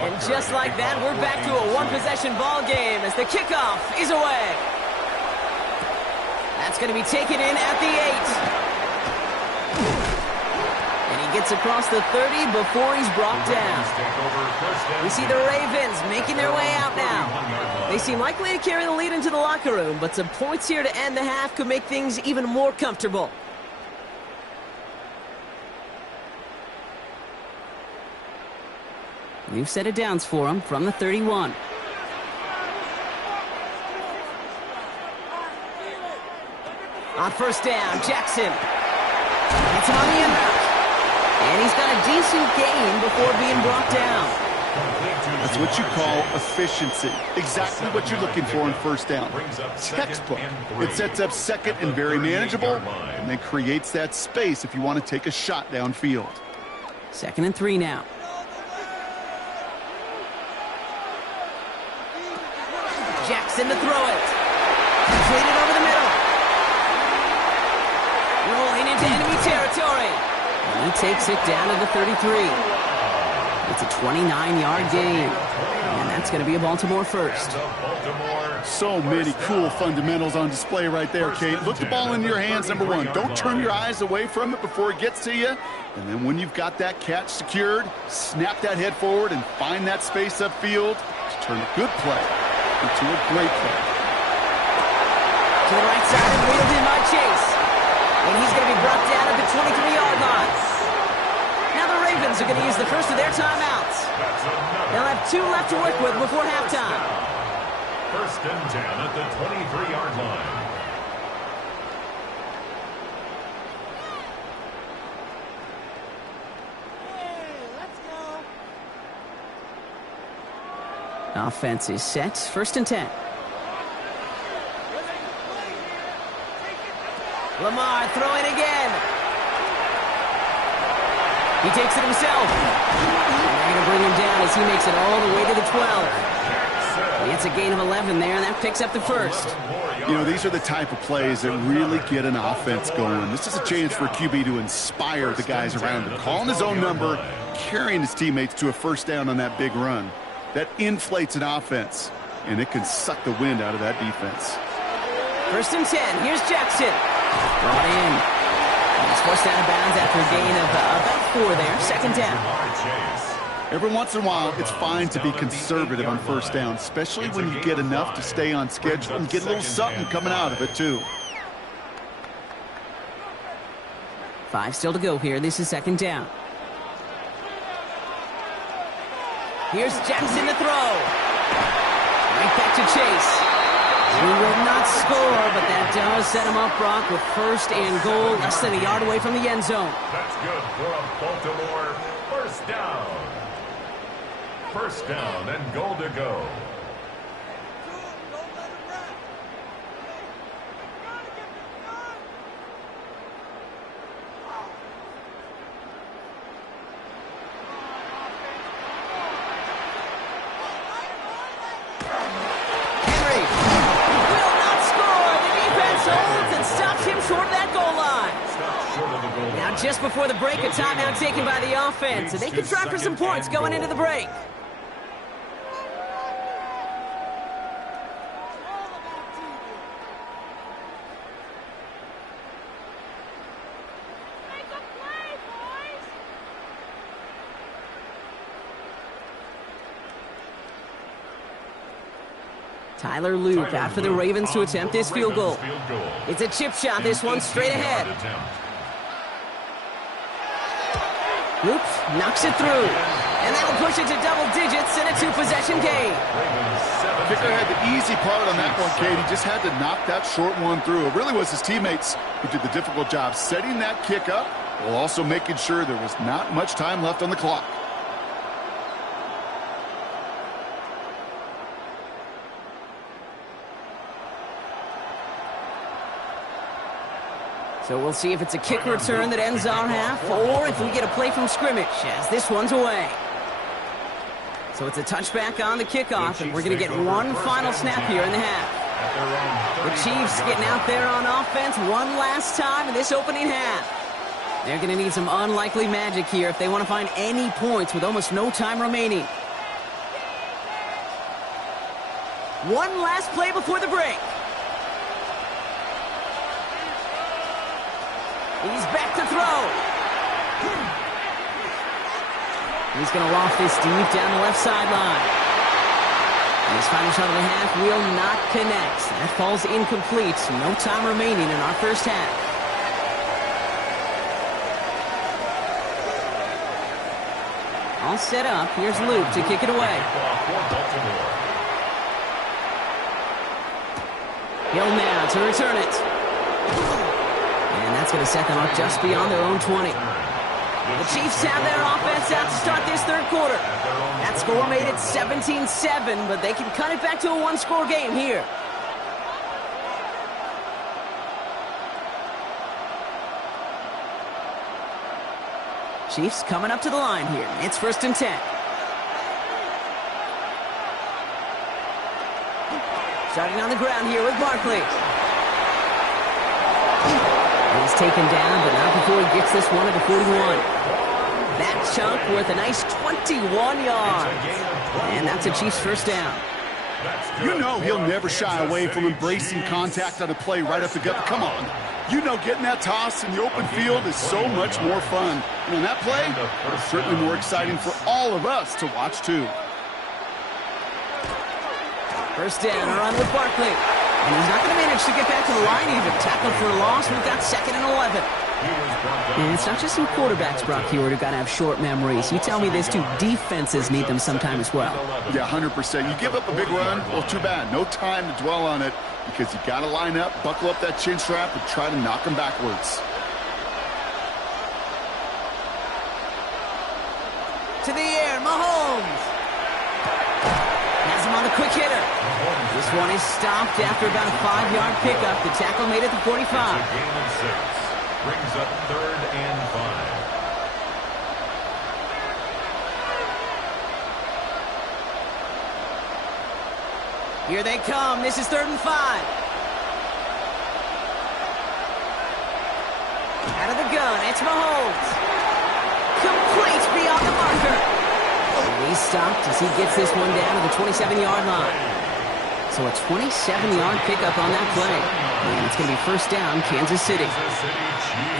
And just like that, we're back to a one-possession ball game as the kickoff is away. That's going to be taken in at the 8. And he gets across the 30 before he's brought down. We see the Ravens making their way out now. They seem likely to carry the lead into the locker room, but some points here to end the half could make things even more comfortable. New set of downs for him from the 31. On 1st down, Jackson. It's on the end route. And he's got a decent gain before being brought down. That's what you call efficiency. Exactly what you're looking for in first down. Textbook. It sets up second and very manageable, and then creates that space if you want to take a shot downfield. 2nd and 3 now. Jackson to throw it. Completed over the middle. Rolling into enemy territory. And he takes it down to the 33. It's a 29-yard gain. And that's going to be a Baltimore first. So many cool fundamentals on display right there, Kate. Look the ball in your hands, number one. Don't turn your eyes away from it before it gets to you. And then when you've got that catch secured, snap that head forward and find that space upfield to turn a good play into a great play. To the right side and wheeled in by Chase. And he's going to be brought down at the 23-yard line. Now the Ravens are going to use the first of their timeouts. They'll have 2 left to work with before halftime. 1st and 10 at the 23-yard line. Offense is set. 1st and 10. Lamar throwing again. He takes it himself. And they're going to bring him down as he makes it all the way to the 12. It's a gain of 11 there, and that picks up the first. You know, these are the type of plays that really get an offense going. This is a chance for a QB to inspire the guys around him. Calling his own number, carrying his teammates to a first down on that big run. That inflates an offense, and it can suck the wind out of that defense. 1st and 10. Here's Jackson. Brought in. He's forced out of bounds after a gain of about 4 there. 2nd down. Every once in a while, it's fine to be conservative on first down, especially when you get enough to stay on schedule and get a little something coming out of it, too. 5 still to go here. This is 2nd down. Here's Jackson to throw. Right back to Chase. He will not score, but that does set him up, Brock, with 1st and goal, less than a yard away from the end zone. That's good for a Baltimore 1st down. 1st down and goal to go. Just before the break, a timeout taken by the offense, and they can try for some points going into the break. Tyler Luke out for the Ravens to attempt this field goal. It's a chip shot, this one straight ahead. Luke knocks it through, and that'll push it to double digits in a 2-possession game. Kicker had the easy part on that one, Kate. He just had to knock that short one through. It really was his teammates who did the difficult job setting that kick up while also making sure there was not much time left on the clock. So we'll see if it's a kick return that ends our half, or if we get a play from scrimmage, as this one's away. So it's a touchback on the kickoff, and we're going to get one final snap here in the half. The Chiefs getting out there on offense one last time in this opening half. They're going to need some unlikely magic here if they want to find any points with almost no time remaining. One last play before the break. He's back to throw. He's going to loft this deep down the left sideline. His final shot of the half will not connect. That falls incomplete. No time remaining in our first half. All set up. Here's Luke to kick it away. Hill now to return it. And that's going to set them up just beyond their own 20. The Chiefs have their offense out to start this third quarter. That score made it 17-7, but they can cut it back to a one-score game here. Chiefs coming up to the line here. It's 1st and 10. Starting on the ground here with Barkley. He's taken down, but not before he gets this one at the 41. That chunk worth a nice 21 yards. And that's a Chiefs first down. You know he'll never shy away from embracing contact on a play right up the gut. Come on. You know getting that toss in the open field is so much more fun. And on that play, it's certainly more exciting for all of us to watch, too. First down, a run with Barkley. And he's not going to manage to get back to the line even. Tackled for a loss. We've got 2nd and 11. And it's not just some quarterbacks, Brock Huard, who've got to have short memories. You tell me this too, defenses need them sometime as well. Yeah, 100%. You give up a big run, well, too bad. No time to dwell on it because you got to line up, buckle up that chin strap, and try to knock them backwards. To the air, Mahomes. Has him on the quick hitter. This one is stopped after about a 5-yard pickup. The tackle made it to 45. It's a gain of 6. Brings up 3rd and 5. Here they come. This is 3rd and 5. Out of the gun, it's Mahomes. Complete beyond the marker. And he's stopped as he gets this one down to the 27-yard line. So a 27-yard pickup on that play. And it's going to be first down, Kansas City.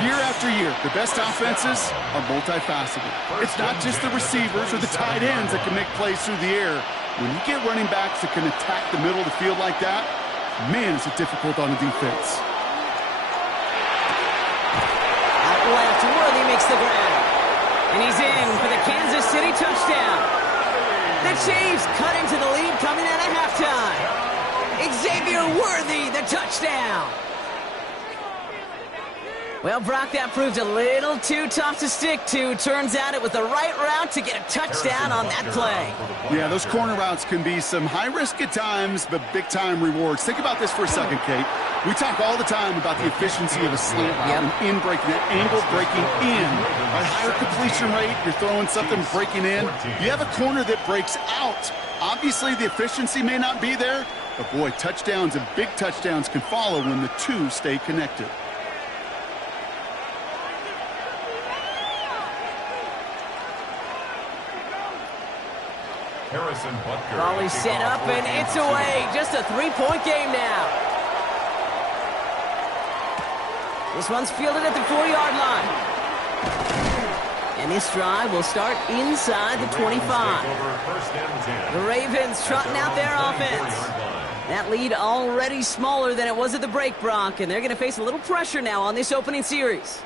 Year after year, the best offenses are multifaceted. It's not just the receivers or the tight ends that can make plays through the air. When you get running backs that can attack the middle of the field like that, man, is it difficult on the defense. Out left, Worthy makes the grab. And he's in for the Kansas City touchdown. The Chiefs cut into the lead coming out of halftime. Xavier Worthy, the touchdown. Well, Brock, that proved a little too tough to stick to. Turns out it was the right route to get a touchdown on that play. Yeah, those corner routes can be some high risk at times, but big-time rewards. Think about this for a second, Kate. We talk all the time about the efficiency of a slant route and in breaking, that angle breaking in. A higher completion rate, you're throwing something breaking in. You have a corner that breaks out. Obviously, the efficiency may not be there, but boy, touchdowns and big touchdowns can follow when the two stay connected. Harrison Butker. Ball is set up and it's away. Just a 3-point game now. This one's fielded at the 4-yard line. And this drive will start inside the 25. The Ravens trotting out their offense. That lead already smaller than it was at the break, Brock, and they're going to face a little pressure now on this opening series.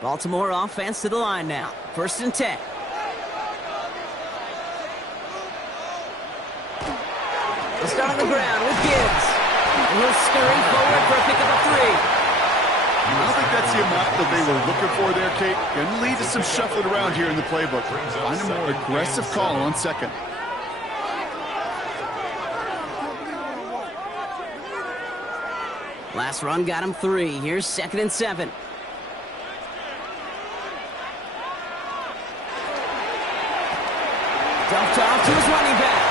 Baltimore offense to the line now. 1st and 10. They'll start on the ground with Gibbs. And he'll scurry forward for a pickup of 3. I don't think that's the amount that they were looking for there, Kate. Going to lead to some shuffling around here in the playbook. Find a more aggressive call on 2nd. Last run got him 3. Here's 2nd and 7. Dumped off to his running back.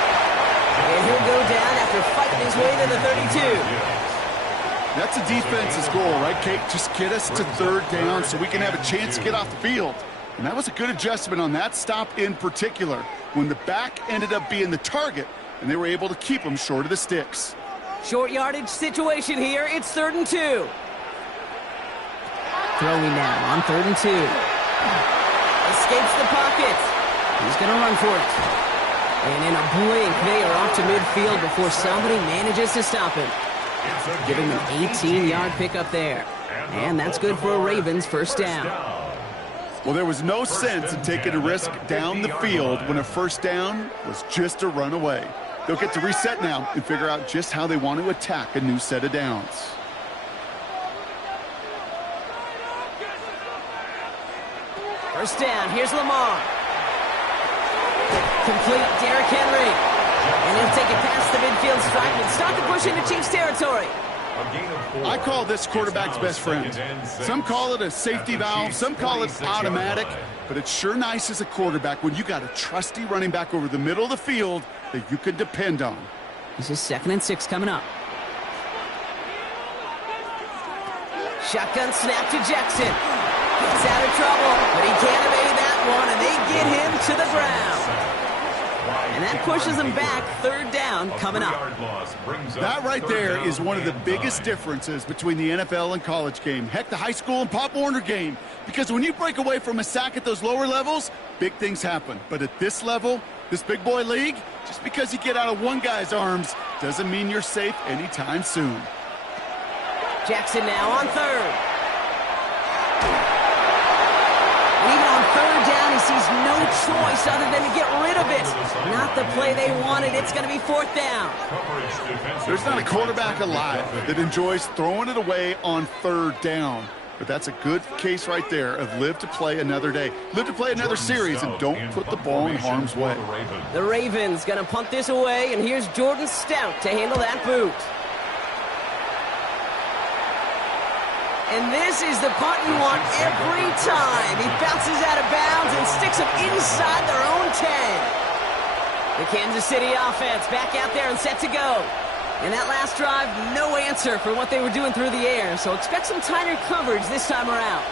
And he'll go down after fighting his way to the 32. That's a defense's goal, right, Kate? Just get us to 3rd down so we can have a chance to get off the field. And that was a good adjustment on that stop in particular, when the back ended up being the target, and they were able to keep him short of the sticks. Short yardage situation here. It's 3rd and 2. Throwing now on 3rd and 2. Escapes the pocket. He's going to run for it. And in a blink, they are off to midfield before somebody manages to stop him. Giving him an 18-yard pickup there. And that's good for a Ravens first down. Well, there was no sense in taking a risk down the field when a first down was just a run away. They'll get to reset now and figure out just how they want to attack a new set of downs. First down, here's Lamar. Complete, Derrick Henry. And he'll take it past the midfield stripe and start the push into Chiefs territory. I call this quarterback's best friend. Some call it a safety valve, some call it automatic, but it's sure nice as a quarterback when you got a trusty running back over the middle of the field that you can depend on. This is 2nd and 6 coming up. Shotgun snap to Jackson. Gets out of trouble, but he can't evade that one, and they get him to the ground. And that pushes them back. 3rd down coming up. That right there is one of the biggest differences between the NFL and college game. Heck, the high school and Pop Warner game. Because when you break away from a sack at those lower levels, big things happen. But at this level, this big boy league, just because you get out of one guy's arms doesn't mean you're safe anytime soon. Jackson now on 3rd. Even on 3rd down, he sees no choice other than to get rid of it. Not the play they wanted. It's going to be 4th down. There's not a quarterback alive that enjoys throwing it away on 3rd down. But that's a good case right there of live to play another day. Live to play another series and don't put the ball in harm's way. The Ravens going to punt this away, and here's Jordan Stout to handle that boot. And this is the punt you want every time. He bounces out of bounds and sticks them inside their own 10. The Kansas City offense back out there and set to go. And that last drive, no answer for what they were doing through the air, so expect some tighter coverage this time around.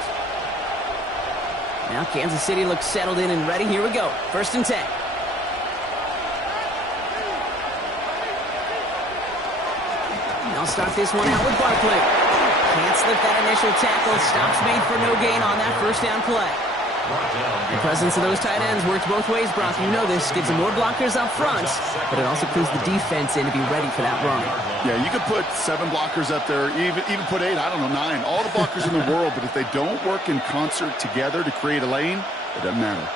Now Kansas City looks settled in and ready. Here we go. 1st and 10. They'll start this one out with Barkley. Can't slip that initial tackle. Stops made for no gain on that 1st down play. The presence of those tight ends works both ways, Brock. You know this. Gives them more blockers up front, but it also clues the defense in to be ready for that run. Yeah, you could put 7 blockers up there, even put 8, I don't know, 9. All the blockers in the world, but if they don't work in concert together to create a lane, it doesn't matter.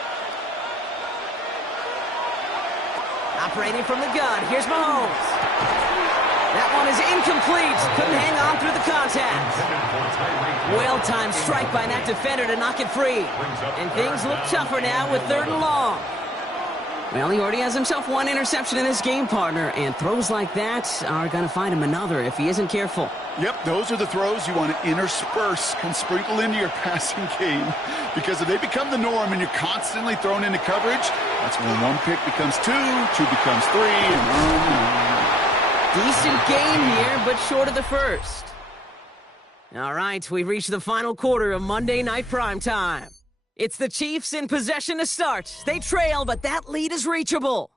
Operating from the gun, here's Mahomes. That one is incomplete. Couldn't hang on through the contact. Well-timed strike by that defender to knock it free. And things look tougher now with 3rd and long. Well, he already has himself 1 interception in this game, partner, and throws like that are going to find him another if he isn't careful. Yep, those are the throws you want to intersperse and sprinkle into your passing game. Because if they become the norm and you're constantly thrown into coverage, that's when 1 pick becomes 2, 2 becomes 3, and on. Decent game here, but short of the 1st. All right, we've reached the final quarter of Monday Night Primetime. It's the Chiefs in possession to start. They trail, but that lead is reachable.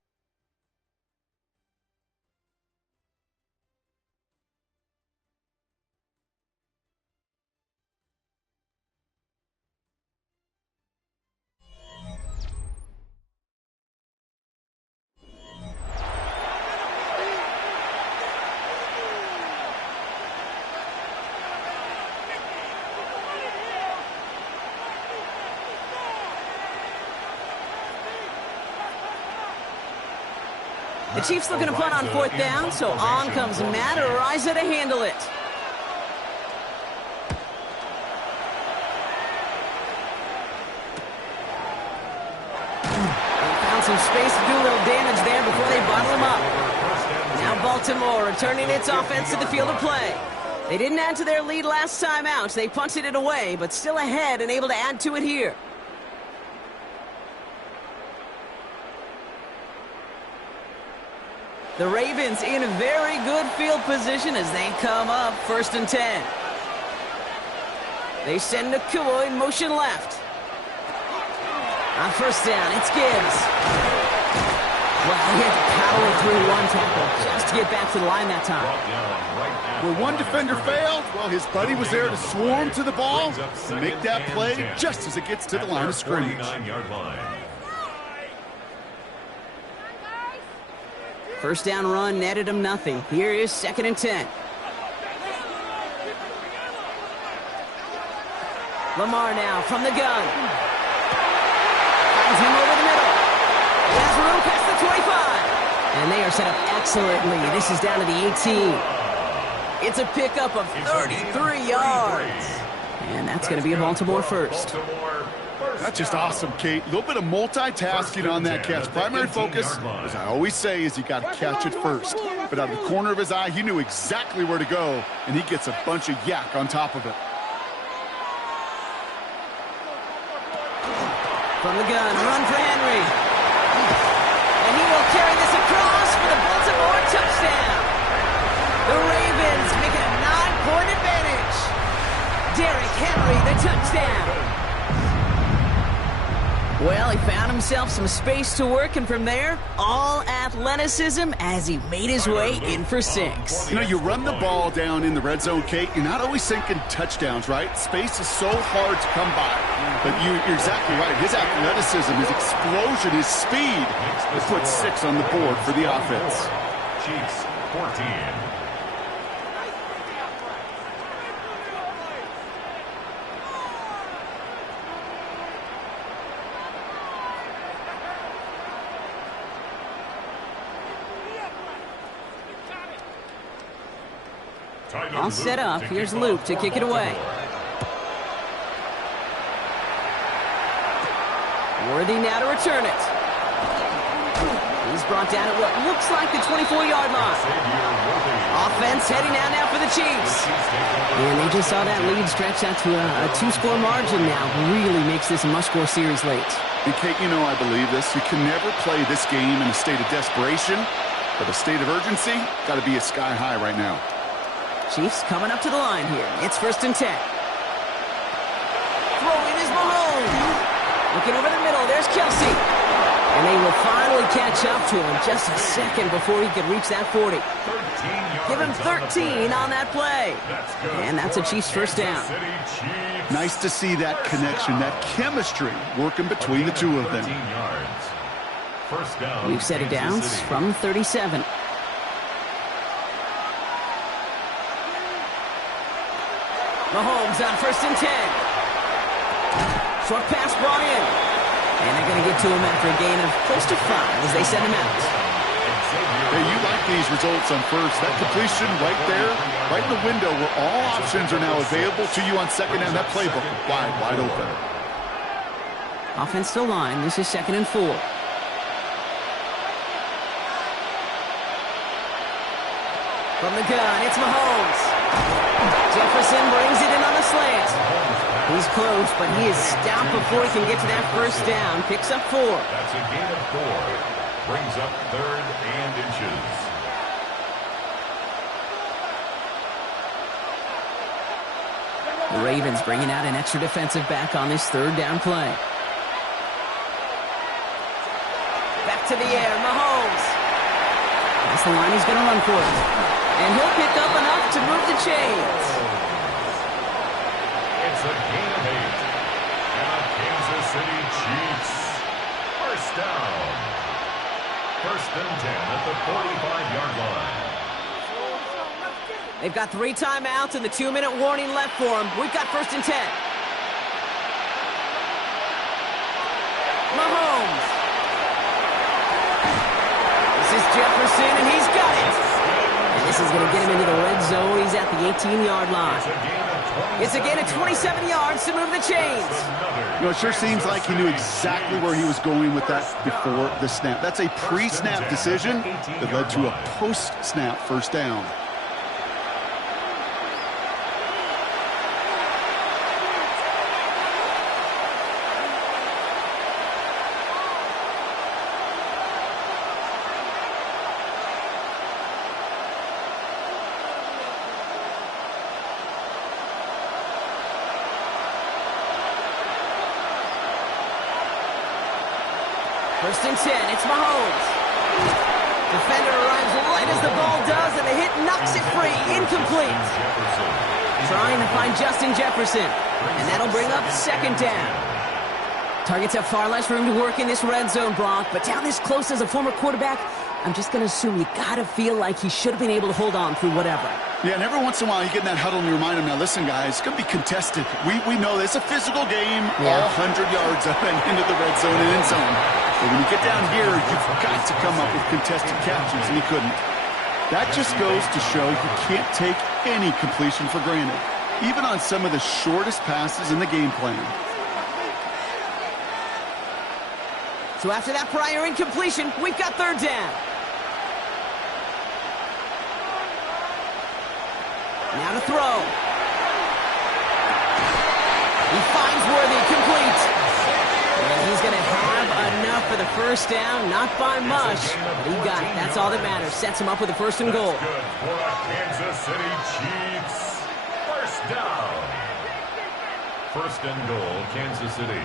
The Chiefs looking to punt on 4th down, so on comes Matt Araiza to handle it. They found some space to do a little damage there before they bottle him up. Now Baltimore returning its offense to the field of play. They didn't add to their lead last time out. They punted it away, but still ahead and able to add to it here. The Ravens in a very good field position as they come up 1st and 10. They send Nakua in motion left. On 1st down, it's Gibbs. Well, he had to power through 1 tackle just to get back to the line that time. Where 1 defender failed, well, his buddy was there to swarm to the ball and make that play just as it gets to the line of scrimmage. First down run netted him nothing. Here is 2nd and 10. Lamar now from the gun. Finds him over the middle. He has room past the 25. And they are set up excellently. This is down to the 18. It's a pickup of 33 yards. And that's going to be a Baltimore first. That's just awesome, Kate. A little bit of multitasking on that catch. Primary focus, as I always say, is you got to catch it first. But out of the corner of his eye, he knew exactly where to go, and he gets a bunch of yak on top of it. From the gun, run for Henry. And he will carry this across for the Baltimore touchdown. The Ravens make it a 9-point advantage. Derrick Henry, the touchdown. Well, he found himself some space to work, and from there, all athleticism as he made his way in for 6. You know, you run the ball down in the red zone, Kate, you're not always thinking touchdowns, right? Space is so hard to come by. But you're exactly right. His athleticism, his explosion, his speed, it puts 6 on the board for the offense. Chiefs, 14. All set up. Here's Luke to kick it away. Worthy now to return it. He's brought down at what looks like the 24-yard line. Offense heading out now for the Chiefs. And they just saw that lead stretch out to a 2-score margin now. Really makes this a must-score series late. And Kate, you know I believe this. You can never play this game in a state of desperation, but a state of urgency got to be at sky high right now. Chiefs coming up to the line here. It's 1st and 10. Throwing is Mahomes. Looking over the middle. There's Kelsey. And they will finally catch up to him just a second before he could reach that 40. Give him 13 on that play. And that's a Chiefs first down. Nice to see that connection, that chemistry working between the two of them. We've set it down from 37. Mahomes on 1st and 10. Short pass brought in. And they're going to get to him after a gain of close to 5 as they send him out. Hey, you like these results on first. That completion right there, right in the window where all options are now available to you on second down. That playbook wide open. Offense still line. This is 2nd and 4. From the gun, it's Mahomes. Jefferson brings it in on the slant. He's close, but he is stopped before he can get to that first down. Picks up 4. That's a gain of 4. Brings up 3rd and inches. The Ravens bringing out an extra defensive back on this 3rd down play. Back to the air, Mahomes. That's the line he's going to run for it. And he'll pick up enough to move the chains. It's a gain of 8. And the Kansas City Chiefs. First down. 1st and 10 at the 45-yard line. They've got 3 timeouts and the 2-minute warning left for them. We've got 1st and 10. Mahomes. This is Jefferson, and he's got it. And this is going to get him into the red zone. He's at the 18-yard line. It's a gain of 27 yards to move the chains. You know, it sure seems like he knew exactly where he was going with that before the snap. That's a pre-snap decision that led to a post-snap first down. First and 10, it's Mahomes. Defender arrives right as the ball does, and the hit knocks it free. Incomplete. Trying to find Justin Jefferson, and that'll bring up 2nd down. Targets have far less room to work in this red zone, Brock, but down this close as a former quarterback, I'm just going to assume you got to feel like he should have been able to hold on through whatever. Yeah, and every once in a while you get in that huddle and you remind him, now listen, guys, it's going to be contested. We know this. It's a physical game, all 100 yards up and into the red zone and end zone. But when you get down here, you've got to come up with contested catches, and he couldn't. That just goes to show you can't take any completion for granted, even on some of the shortest passes in the game plan. So after that prior incompletion, we've got third down. Now to throw. He finds Worthy, complete. And he's going to have enough for the first down, not by much, but he got it. That's all that matters. Sets him up with a first and goal. Good for Kansas City Chiefs. First down. First and goal, Kansas City.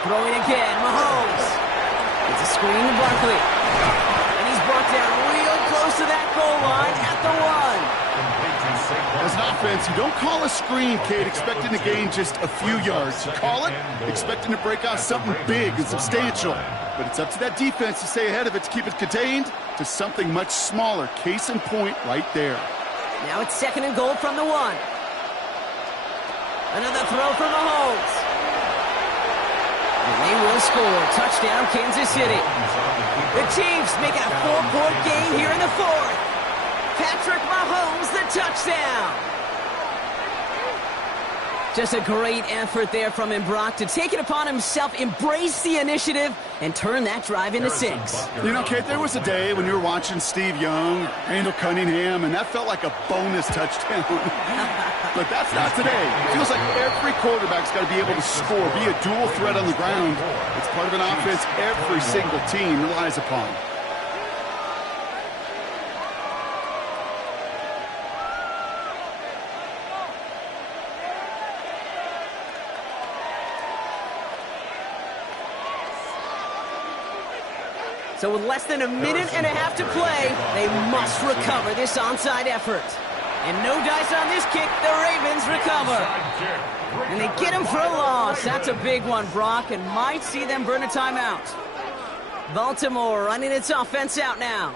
Throwing again, Mahomes. It's a screen to Barkley. And he's brought down real close to that goal line at the 1. As an offense, you don't call a screen, Kate, expecting to gain just a few yards. You call it expecting to break out something big and substantial. But it's up to that defense to stay ahead of it, to keep it contained to something much smaller. Case in point right there. Now it's second and goal from the 1. Another throw from Mahomes. And they will score. Touchdown, Kansas City. The Chiefs making a 4-point game here in the 4th. Patrick Mahomes, the touchdown. Just a great effort there from him, Brock, to take it upon himself, embrace the initiative, and turn that drive into 6. You know, Kate, there was a day when you were watching Steve Young, Randall Cunningham, and that felt like a bonus touchdown. But that's not today. It feels like every quarterback's got to be able to score, be a dual threat on the ground. It's part of an offense every single team relies upon. So with less than a minute and a half to play, they must recover this onside effort. And no dice on this kick, the Ravens recover. And they get him for a loss. That's a big one, Brock, and might see them burn a timeout. Baltimore running its offense out now.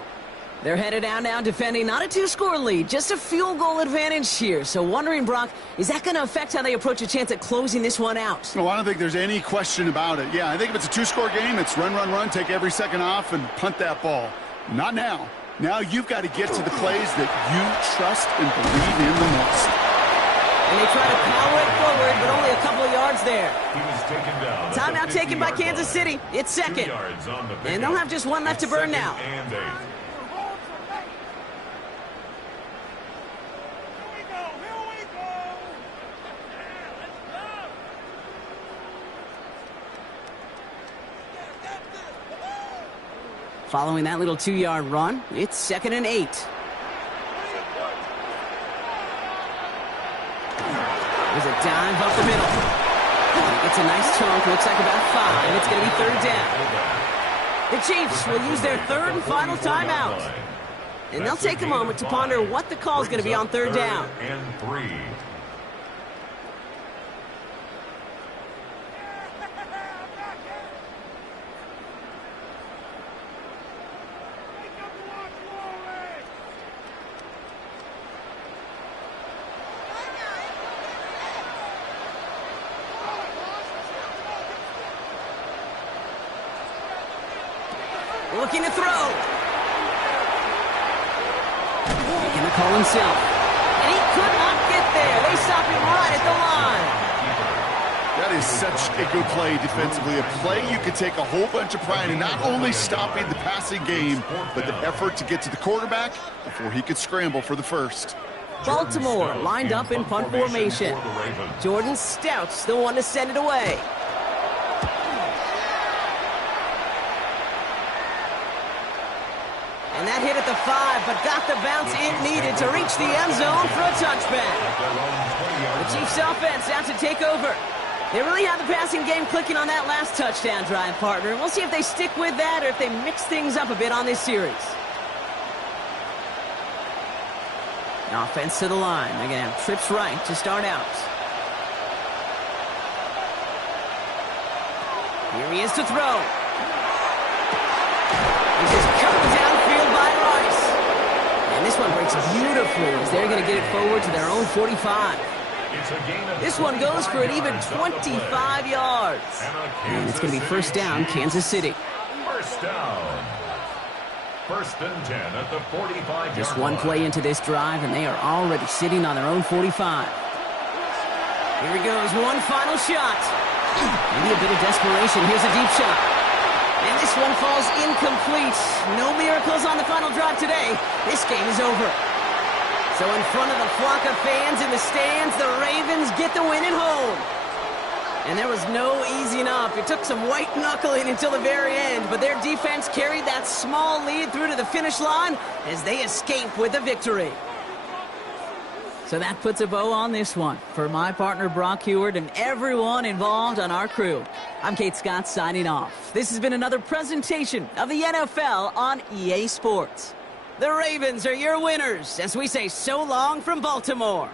They're headed out now defending not a 2-score lead, just a field goal advantage here. So wondering, Brock, is that going to affect how they approach a chance at closing this one out? No, I don't think there's any question about it. Yeah, I think if it's a 2-score game, it's run, run, run, take every second off, and punt that ball. Not now. Now you've got to get to the plays that you trust and believe in the most. And they try to power it forward, but only a couple of yards there. He was taken down. Timeout taken by Kansas City. It's second. And they'll have just one left to burn now. And 8. Following that little 2-yard run, it's second and 8. There's a dive up the middle. It's a nice chunk. Looks like about 5. It's going to be third down. The Chiefs will use their third and final timeout. And they'll take a moment to ponder what the call is going to be on third down. And 3. Looking to throw. Making the call himself. And he could not get there. They stop him right at the line. That is such a good play defensively. A play you could take a whole bunch of pride in, not only stopping the passing game, but the effort to get to the quarterback before he could scramble for the first. Baltimore lined up in punt formation. Jordan Stout's the one to send it away. And that hit at the 5, but got the bounce it needed to reach the end zone for a touchback. The Chiefs offense out to take over. They really have the passing game clicking on that last touchdown drive, partner. We'll see if they stick with that or if they mix things up a bit on this series. Offense to the line. They're going to have trips right to start out. Here he is to throw. He just comes downfield by Rice. And this one breaks beautifully as they're going to get it forward to their own 45. This one goes for an even 25 yards. And it's going to be first down, Kansas City. First down. First and 10 at the 45-yard line. Just one play into this drive, and they are already sitting on their own 45. Here he goes, one final shot. Maybe a bit of desperation. Here's a deep shot. And this one falls incomplete. No miracles on the final drive today. This game is over. So in front of the flock of fans in the stands, the Ravens get the win at home. And there was no easing up. It took some white knuckling until the very end, but their defense carried that small lead through to the finish line as they escape with a victory. So that puts a bow on this one. For my partner Brock Huard and everyone involved on our crew, I'm Kate Scott signing off. This has been another presentation of the NFL on EA Sports. The Ravens are your winners as we say so long from Baltimore.